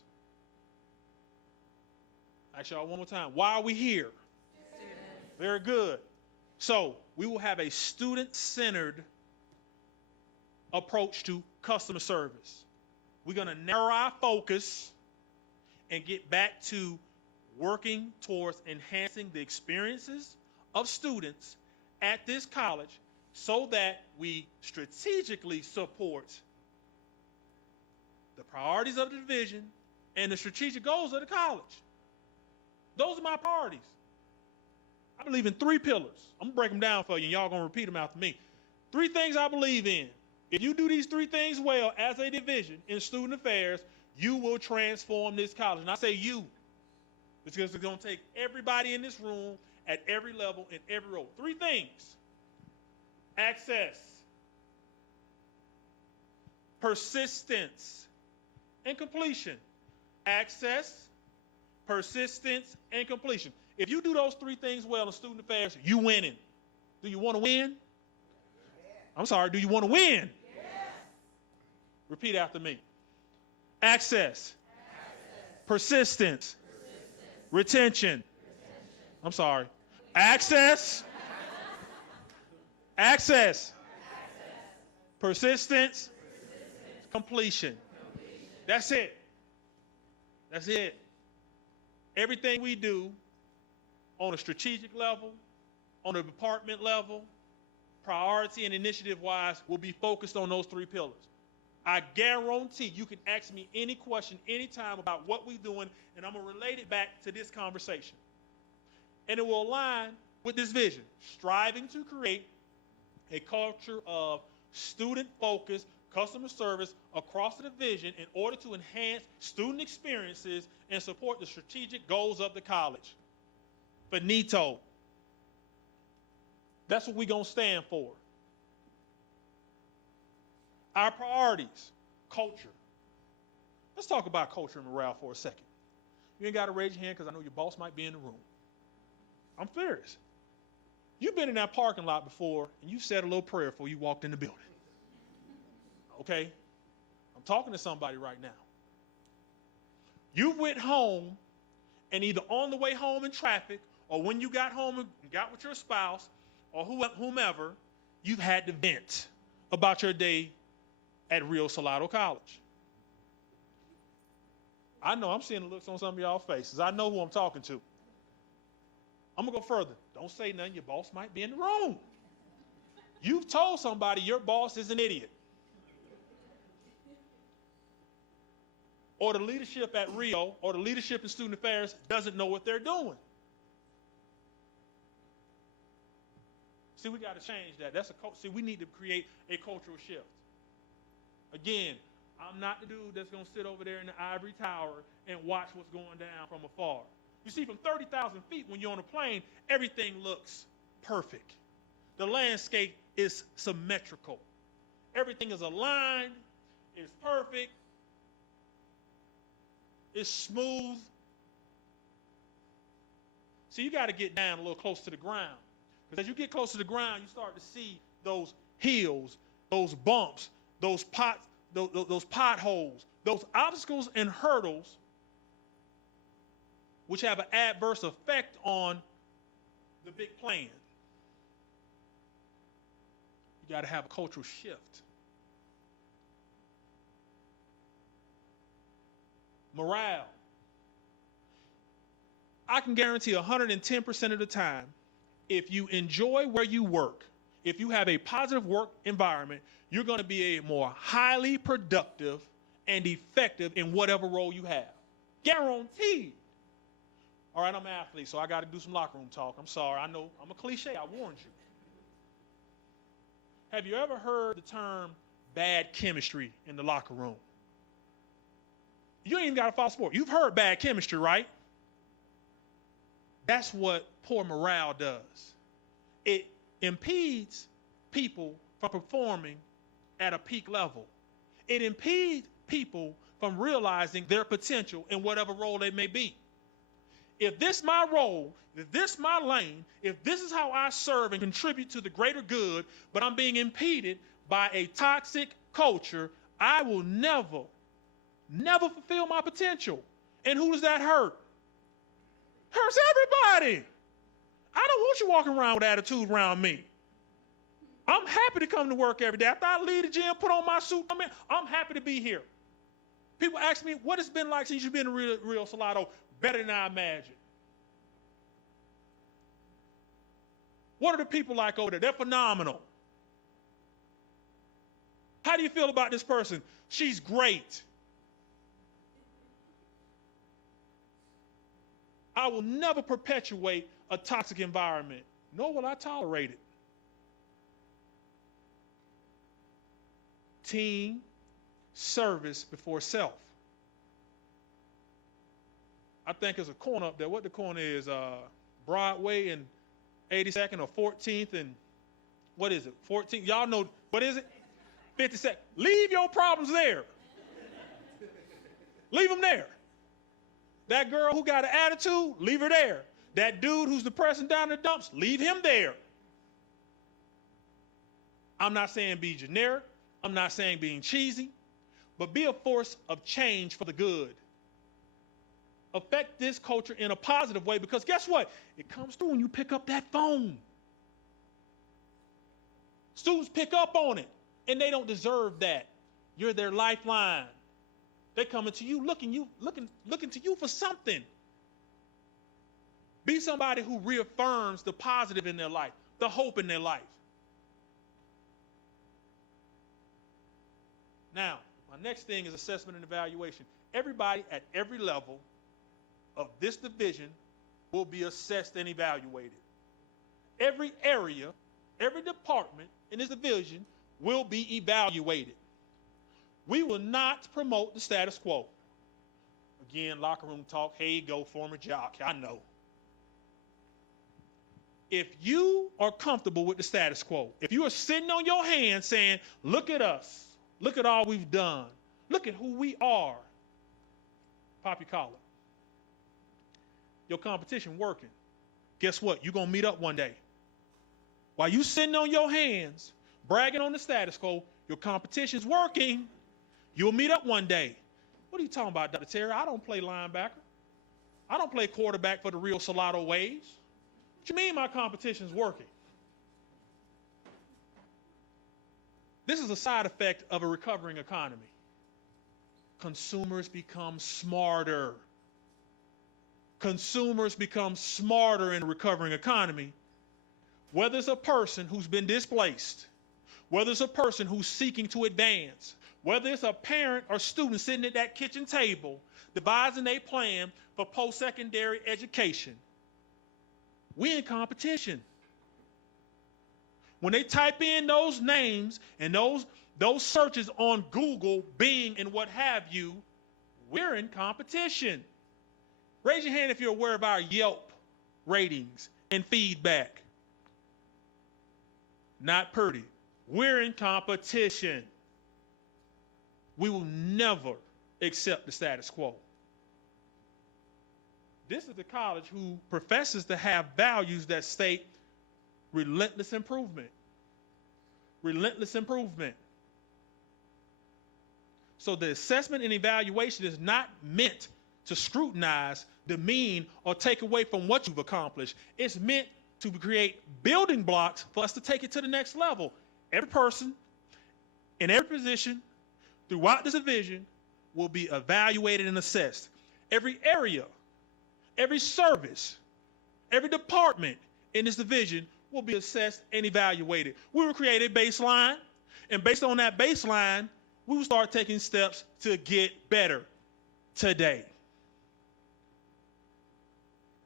Actually, one more time. Why are we here? Students. Very good. So we will have a student-centered approach to customer service. We're going to narrow our focus and get back to working towards enhancing the experiences of students at this college so that we strategically support the priorities of the division and the strategic goals of the college. Those are my priorities. I believe in 3 pillars. I'm going to break them down for you, and y'all going to repeat them after me. 3 things I believe in. If you do these 3 things well as a division in student affairs, you will transform this college. And I say you, because it's going to take everybody in this room at every level in every role. 3 things. Access, persistence, and completion. Access, persistence, and completion. If you do those 3 things well in student affairs, you winning. Do you want to win? I'm sorry, do you want to win? Yes. Repeat after me. Access. Persistence. Retention. I'm sorry. Access. Access. Persistence. Completion. That's it. That's it. Everything we do on a strategic level, on a department level, priority and initiative-wise, will be focused on those 3 pillars. I guarantee you can ask me any question anytime about what we're doing, and I'm going to relate it back to this conversation. And it will align with this vision, striving to create a culture of student-focused customer service across the division in order to enhance student experiences and support the strategic goals of the college. Finito. That's what we're going to stand for. Our priorities, culture. Let's talk about culture and morale for a second. You ain't got to raise your hand because I know your boss might be in the room. I'm serious. You've been in that parking lot before and you said a little prayer before you walked in the building. Okay? I'm talking to somebody right now. You went home and either on the way home in traffic or when you got home and got with your spouse or whomever, you've had to vent about your day at Rio Salado College. I know I'm seeing the looks on some of y'all faces. I know who I'm talking to. I'm going to go further. Don't say nothing. Your boss might be in the room. You've told somebody your boss is an idiot. Or the leadership at Rio or the leadership in student affairs doesn't know what they're doing. See, we got to change that. See, we need to create a cultural shift. Again, I'm not the dude that's going to sit over there in the ivory tower and watch what's going down from afar. You see, from 30,000 feet, when you're on a plane, everything looks perfect. The landscape is symmetrical. Everything is aligned, it's perfect, it's smooth. So you got to get down a little close to the ground. Because as you get close to the ground, you start to see those hills, those bumps, those potholes, those obstacles and hurdles which have an adverse effect on the big plan. You got to have a cultural shift. Morale. I can guarantee 110% of the time, if you enjoy where you work, if you have a positive work environment, you're going to be a more highly productive and effective in whatever role you have. Guaranteed. All right, I'm an athlete, so I got to do some locker room talk. I'm sorry. I know I'm a cliche. I warned you. Have you ever heard the term bad chemistry in the locker room? You ain't even got to follow sport. You've heard bad chemistry, right? That's what poor morale does. It impedes people from performing at a peak level. It impedes people from realizing their potential in whatever role they may be. If this is my role, if this is my lane, if this is how I serve and contribute to the greater good, but I'm being impeded by a toxic culture, I will never fulfill my potential. And who does that hurt? Hurts everybody. I don't want you walking around with attitude around me. I'm happy to come to work every day. After I leave the gym, put on my suit, come in, I'm happy to be here. People ask me, what it's been like since you've been in Rio Salado? Better than I imagined. What are the people like over there? They're phenomenal. How do you feel about this person? She's great. I will never perpetuate a toxic environment, nor will I tolerate it. Team, service before self. I think there's a corner up there. What the corner is? Broadway and 82nd or 14th and what is it? 14th. Y'all know what is it? 52nd. Leave your problems there. Leave them there. That girl who got an attitude, leave her there. That dude who's depressing down the dumps, leave him there. I'm not saying be generic. I'm not saying being cheesy, but be a force of change for the good. Affect this culture in a positive way, because guess what? It comes through when you pick up that phone. Students pick up on it, and they don't deserve that. You're their lifeline. They're coming to you, looking to you for something. Be somebody who reaffirms the positive in their life, the hope in their life. Now, my next thing is assessment and evaluation. Everybody at every level of this division will be assessed and evaluated. Every area, every department in this division will be evaluated. We will not promote the status quo. Again, locker room talk, hey, you go, former jock, I know. If you are comfortable with the status quo, if you are sitting on your hands saying, look at us, look at all we've done, look at who we are, pop your collar. Your competition working. Guess what? You're going to meet up one day. While you sitting on your hands, bragging on the status quo, your competition's working. You'll meet up one day. What are you talking about, Dr. Terry? I don't play linebacker. I don't play quarterback for the Rio Salado Waves. What you mean my competition's working? This is a side effect of a recovering economy. Consumers become smarter. Consumers become smarter in a recovering economy. Whether it's a person who's been displaced, whether it's a person who's seeking to advance, whether it's a parent or student sitting at that kitchen table devising a plan for post-secondary education, we in competition. When they type in those names and those searches on Google, Bing, and what have you, we're in competition. Raise your hand if you're aware of our Yelp ratings and feedback. Not pretty. We're in competition. We will never accept the status quo. This is the college who professes to have values that state relentless improvement. Relentless improvement. So the assessment and evaluation is not meant to scrutinize, demean, or take away from what you've accomplished. It's meant to create building blocks for us to take it to the next level. Every person in every position throughout this division will be evaluated and assessed. Every area, every service, every department in this division will be assessed and evaluated. We will create a baseline, and based on that baseline, we will start taking steps to get better today.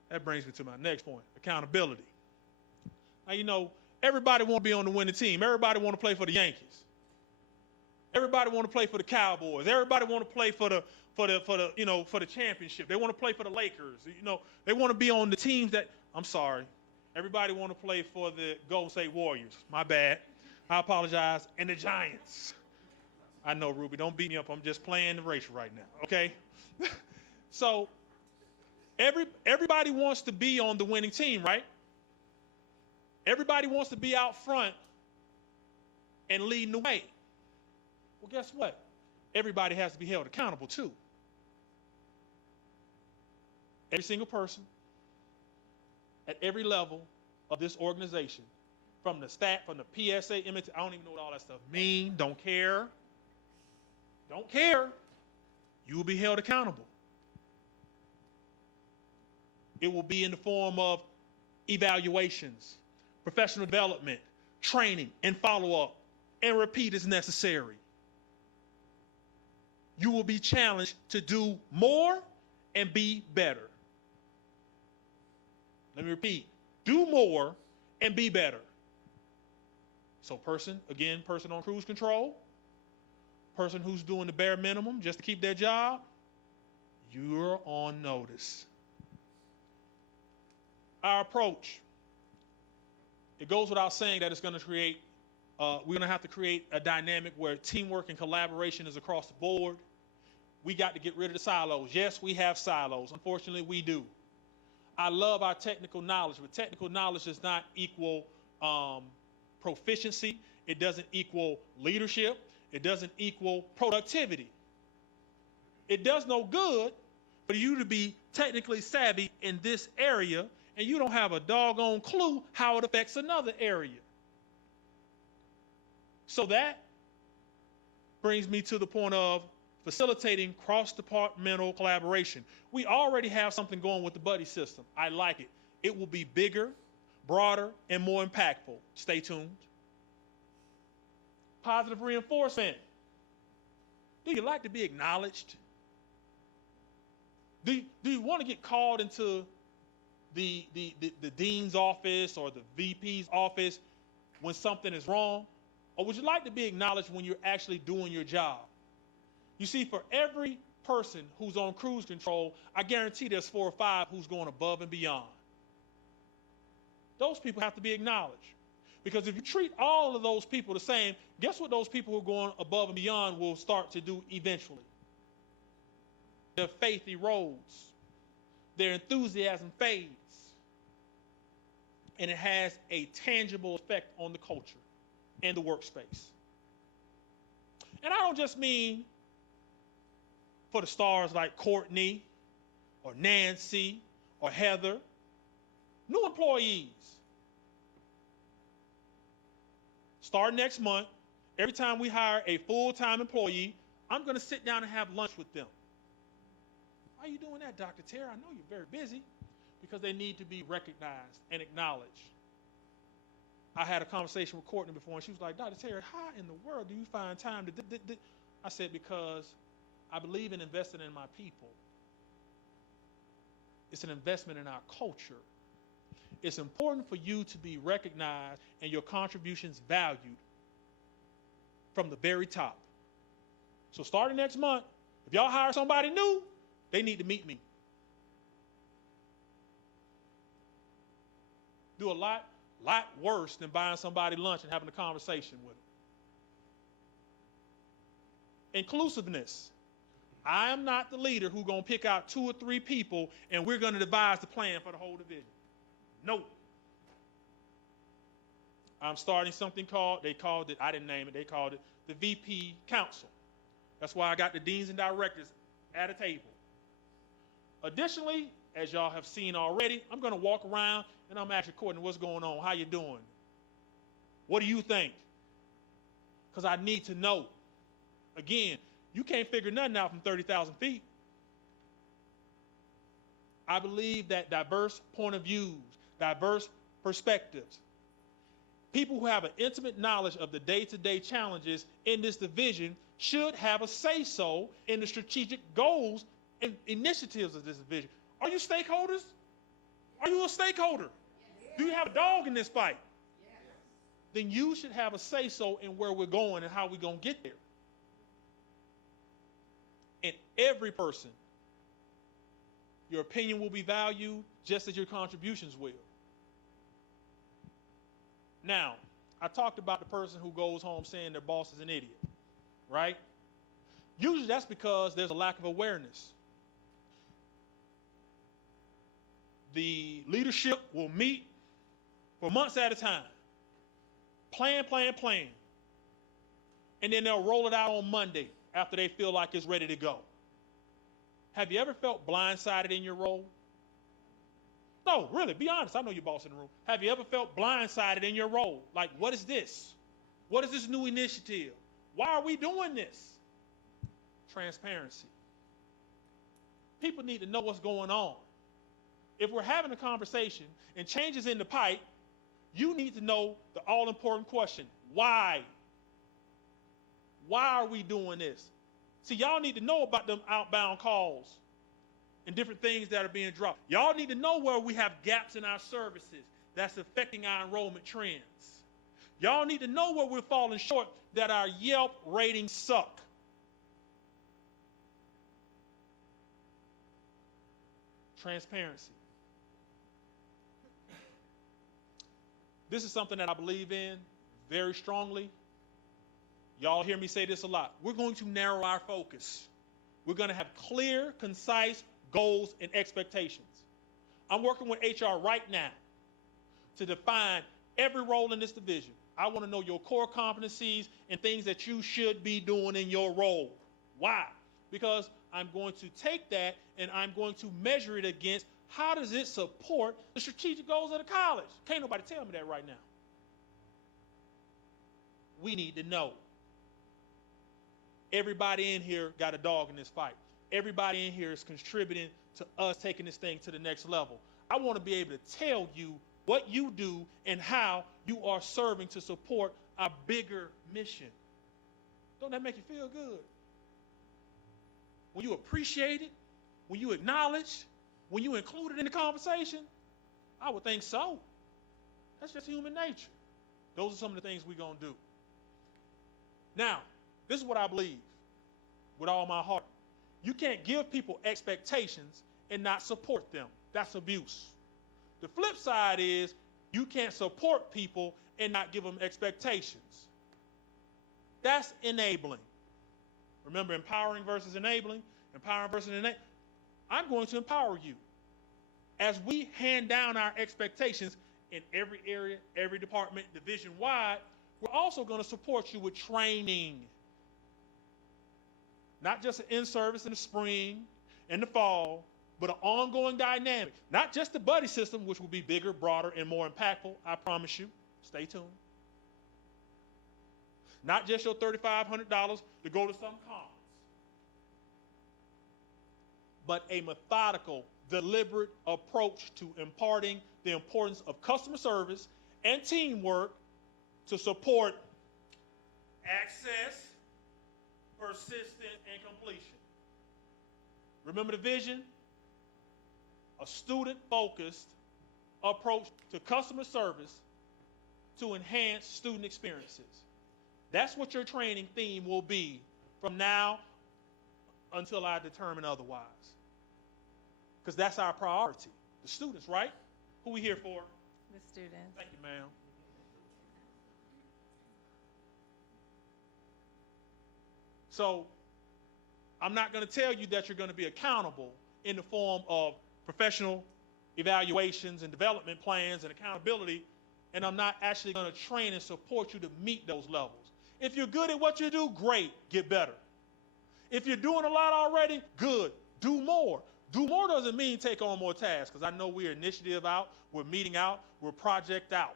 That brings me to my next point, accountability. Now, you know, everybody want to be on the winning team. Everybody want to play for the Yankees. Everybody want to play for the Cowboys. Everybody want to play for the championship. They want to play for the Lakers. You know, they want to be on the teams that, I'm sorry, everybody want to play for the Golden State Warriors. My bad. I apologize. And the Giants. I know, Ruby, don't beat me up. I'm just playing the race right now, okay? So everybody wants to be on the winning team, right? Everybody wants to be out front and leading the way. Well, guess what? Everybody has to be held accountable too. Every single person at every level of this organization from the PSA, I don't even know what all that stuff mean. Don't care. Don't care. You will be held accountable. It will be in the form of evaluations, professional development, training, and follow-up, and repeat as necessary. You will be challenged to do more and be better. Let me repeat. Do more and be better. So person on cruise control, person who's doing the bare minimum just to keep their job, you're on notice. Our approach, it goes without saying that it's going to create, we're going to have to create a dynamic where teamwork and collaboration is across the board. We got to get rid of the silos. Yes, we have silos. Unfortunately, we do. I love our technical knowledge, but technical knowledge does not equal proficiency. It doesn't equal leadership. It doesn't equal productivity. It does no good for you to be technically savvy in this area and you don't have a doggone clue how it affects another area. So that brings me to the point of facilitating cross-departmental collaboration. We already have something going with the buddy system. I like it. It will be bigger, broader, and more impactful. Stay tuned. Positive reinforcement. Do you like to be acknowledged? Do you want to get called into the dean's office or the VP's office when something is wrong? Or would you like to be acknowledged when you're actually doing your job? You see, for every person who's on cruise control, I guarantee there's 4 or 5 who's going above and beyond. Those people have to be acknowledged. Because if you treat all of those people the same, guess what those people who are going above and beyond will start to do eventually? Their faith erodes. Their enthusiasm fades. And it has a tangible effect on the culture and the workspace. And I don't just mean for the stars like Courtney or Nancy or Heather. New employees. Starting next month, every time we hire a full-time employee, I'm going to sit down and have lunch with them. Why are you doing that, Dr. Terry? I know you're very busy. Because they need to be recognized and acknowledged. I had a conversation with Courtney before, and she was like, Dr. Terry, how in the world do you find time to do? I said, because I believe in investing in my people. It's an investment in our culture. It's important for you to be recognized and your contributions valued from the very top. So starting next month, if y'all hire somebody new, they need to meet me. Do a lot worse than buying somebody lunch and having a conversation with them. Inclusiveness. I am not the leader who's going to pick out 2 or 3 people and we're going to devise the plan for the whole division. No. I'm starting something called, I didn't name it, they called it the VP Council. That's why I got the deans and directors at a table. Additionally, as y'all have seen already, I'm going to walk around and I'm asking Courtney, what's going on? How you doing? What do you think? Because I need to know. Again, you can't figure nothing out from 30,000 feet. I believe that diverse point of views, diverse perspectives, people who have an intimate knowledge of the day-to-day challenges in this division should have a say-so in the strategic goals and initiatives of this division. Are you stakeholders? Are you a stakeholder? Do you have a dog in this fight? Then you should have a say-so in where we're going and how we're going to get there. And every person, your opinion will be valued just as your contributions will. Now, I talked about the person who goes home saying their boss is an idiot, right? Usually that's because there's a lack of awareness. The leadership will meet for months at a time. Plan. And then they'll roll it out on Monday after they feel like it's ready to go. Have you ever felt blindsided in your role? No, really, be honest. I know your boss in the room. Have you ever felt blindsided in your role? Like, what is this? What is this new initiative? Why are we doing this? Transparency. People need to know what's going on. If we're having a conversation and change is in the pipe, you need to know the all-important question. Why? Why are we doing this? See, y'all need to know about them outbound calls and different things that are being dropped. Y'all need to know where we have gaps in our services that's affecting our enrollment trends. Y'all need to know where we're falling short, that our Yelp ratings suck. Transparency. This is something that I believe in very strongly. Y'all hear me say this a lot. We're going to narrow our focus. We're going to have clear, concise goals and expectations. I'm working with HR right now to define every role in this division. I want to know your core competencies and things that you should be doing in your role. Why? Because I'm going to take that and I'm going to measure it against how does it support the strategic goals of the college. Can't nobody tell me that right now. We need to know. Everybody in here got a dog in this fight. Everybody in here is contributing to us taking this thing to the next level. I want to be able to tell you what you do and how you are serving to support our bigger mission. Don't that make you feel good? When you appreciate it, when you acknowledge, when you include it in the conversation, I would think so. That's just human nature. Those are some of the things we're going to do. Now, this is what I believe with all my heart. You can't give people expectations and not support them. That's abuse. The flip side is you can't support people and not give them expectations. That's enabling. Remember, empowering versus enabling? Empowering versus enabling. I'm going to empower you. As we hand down our expectations in every area, every department, division-wide, we're also going to support you with training. Not just an in-service in the spring, in the fall, but an ongoing dynamic. Not just the buddy system, which will be bigger, broader, and more impactful, I promise you. Stay tuned. Not just your $3,500 to go to some conference, but a methodical, deliberate approach to imparting the importance of customer service and teamwork to support access, persistence, and completion. Remember the vision? A student-focused approach to customer service to enhance student experiences. That's what your training theme will be from now until I determine otherwise. Because that's our priority. The students, right? Who we here for? The students. Thank you, ma'am. So I'm not going to tell you that you're going to be accountable in the form of professional evaluations and development plans and accountability, and I'm not actually going to train and support you to meet those levels. If you're good at what you do, great, get better. If you're doing a lot already, good, do more. Do more doesn't mean take on more tasks, because I know we're initiative out, we're meeting out, we're project out.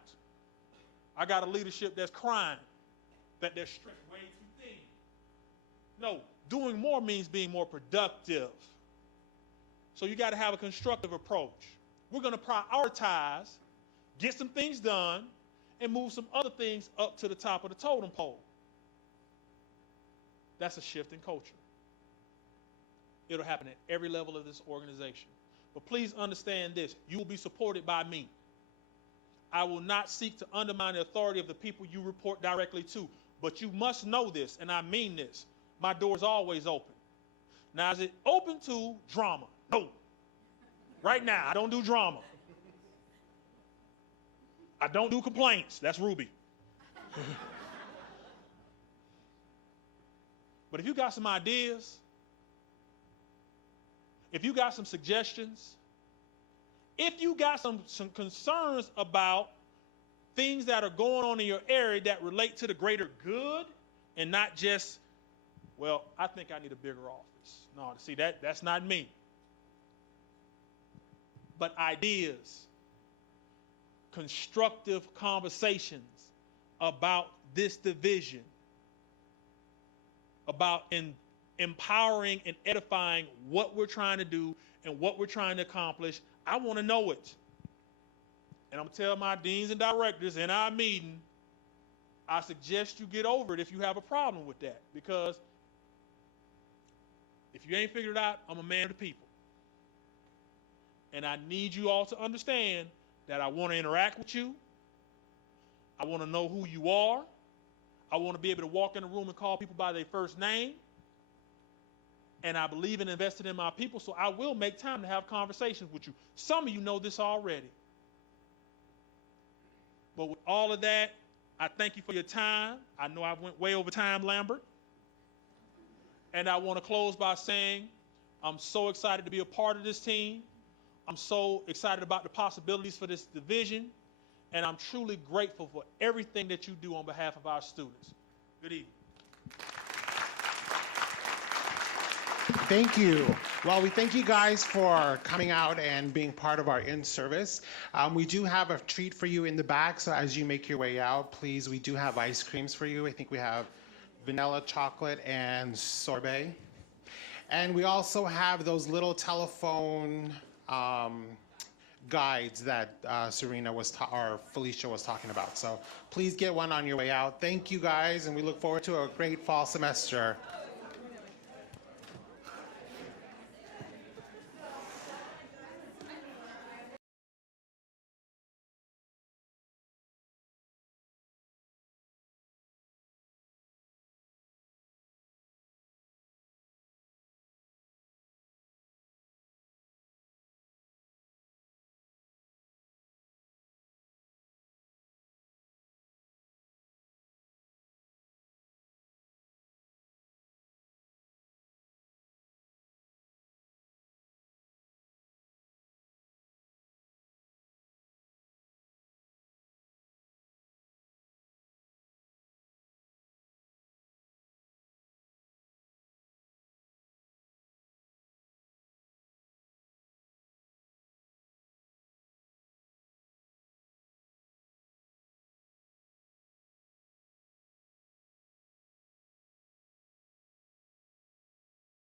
I got a leadership that's crying that they're stretched way too thin. No, doing more means being more productive. So you got to have a constructive approach. We're going to prioritize, get some things done, and move some other things up to the top of the totem pole. That's a shift in culture. It'll happen at every level of this organization. But please understand this. You will be supported by me. I will not seek to undermine the authority of the people you report directly to. But you must know this, and I mean this. My door is always open. Now, is it open to drama? No. Right now, I don't do drama. I don't do complaints. That's Ruby. But if you got some ideas, if you got some suggestions, if you got some concerns about things that are going on in your area that relate to the greater good and not just, well, I think I need a bigger office. No, see, that's not me. But ideas, constructive conversations about this division, about empowering and edifying what we're trying to do and what we're trying to accomplish. I want to know it. And I'm telling my deans and directors in our meeting, I suggest you get over it if you have a problem with that. Because if you ain't figured it out, I'm a man of the people. And I need you all to understand that I want to interact with you. I want to know who you are. I want to be able to walk in a room and call people by their first name. And I believe in investing in my people, so I will make time to have conversations with you. Some of you know this already. But with all of that, I thank you for your time. I know I went way over time, Lambert. And I want to close by saying I'm so excited to be a part of this team. I'm so excited about the possibilities for this division. And I'm truly grateful for everything that you do on behalf of our students. Good evening. Thank you. Well, we thank you guys for coming out and being part of our in-service. We do have a treat for you in the back, so as you make your way out, please, we do have ice creams for you. I think we have vanilla, chocolate, and sorbet. And we also have those little telephone guides that Serena or Felicia was talking about. So please get one on your way out. Thank you guys, and we look forward to a great fall semester.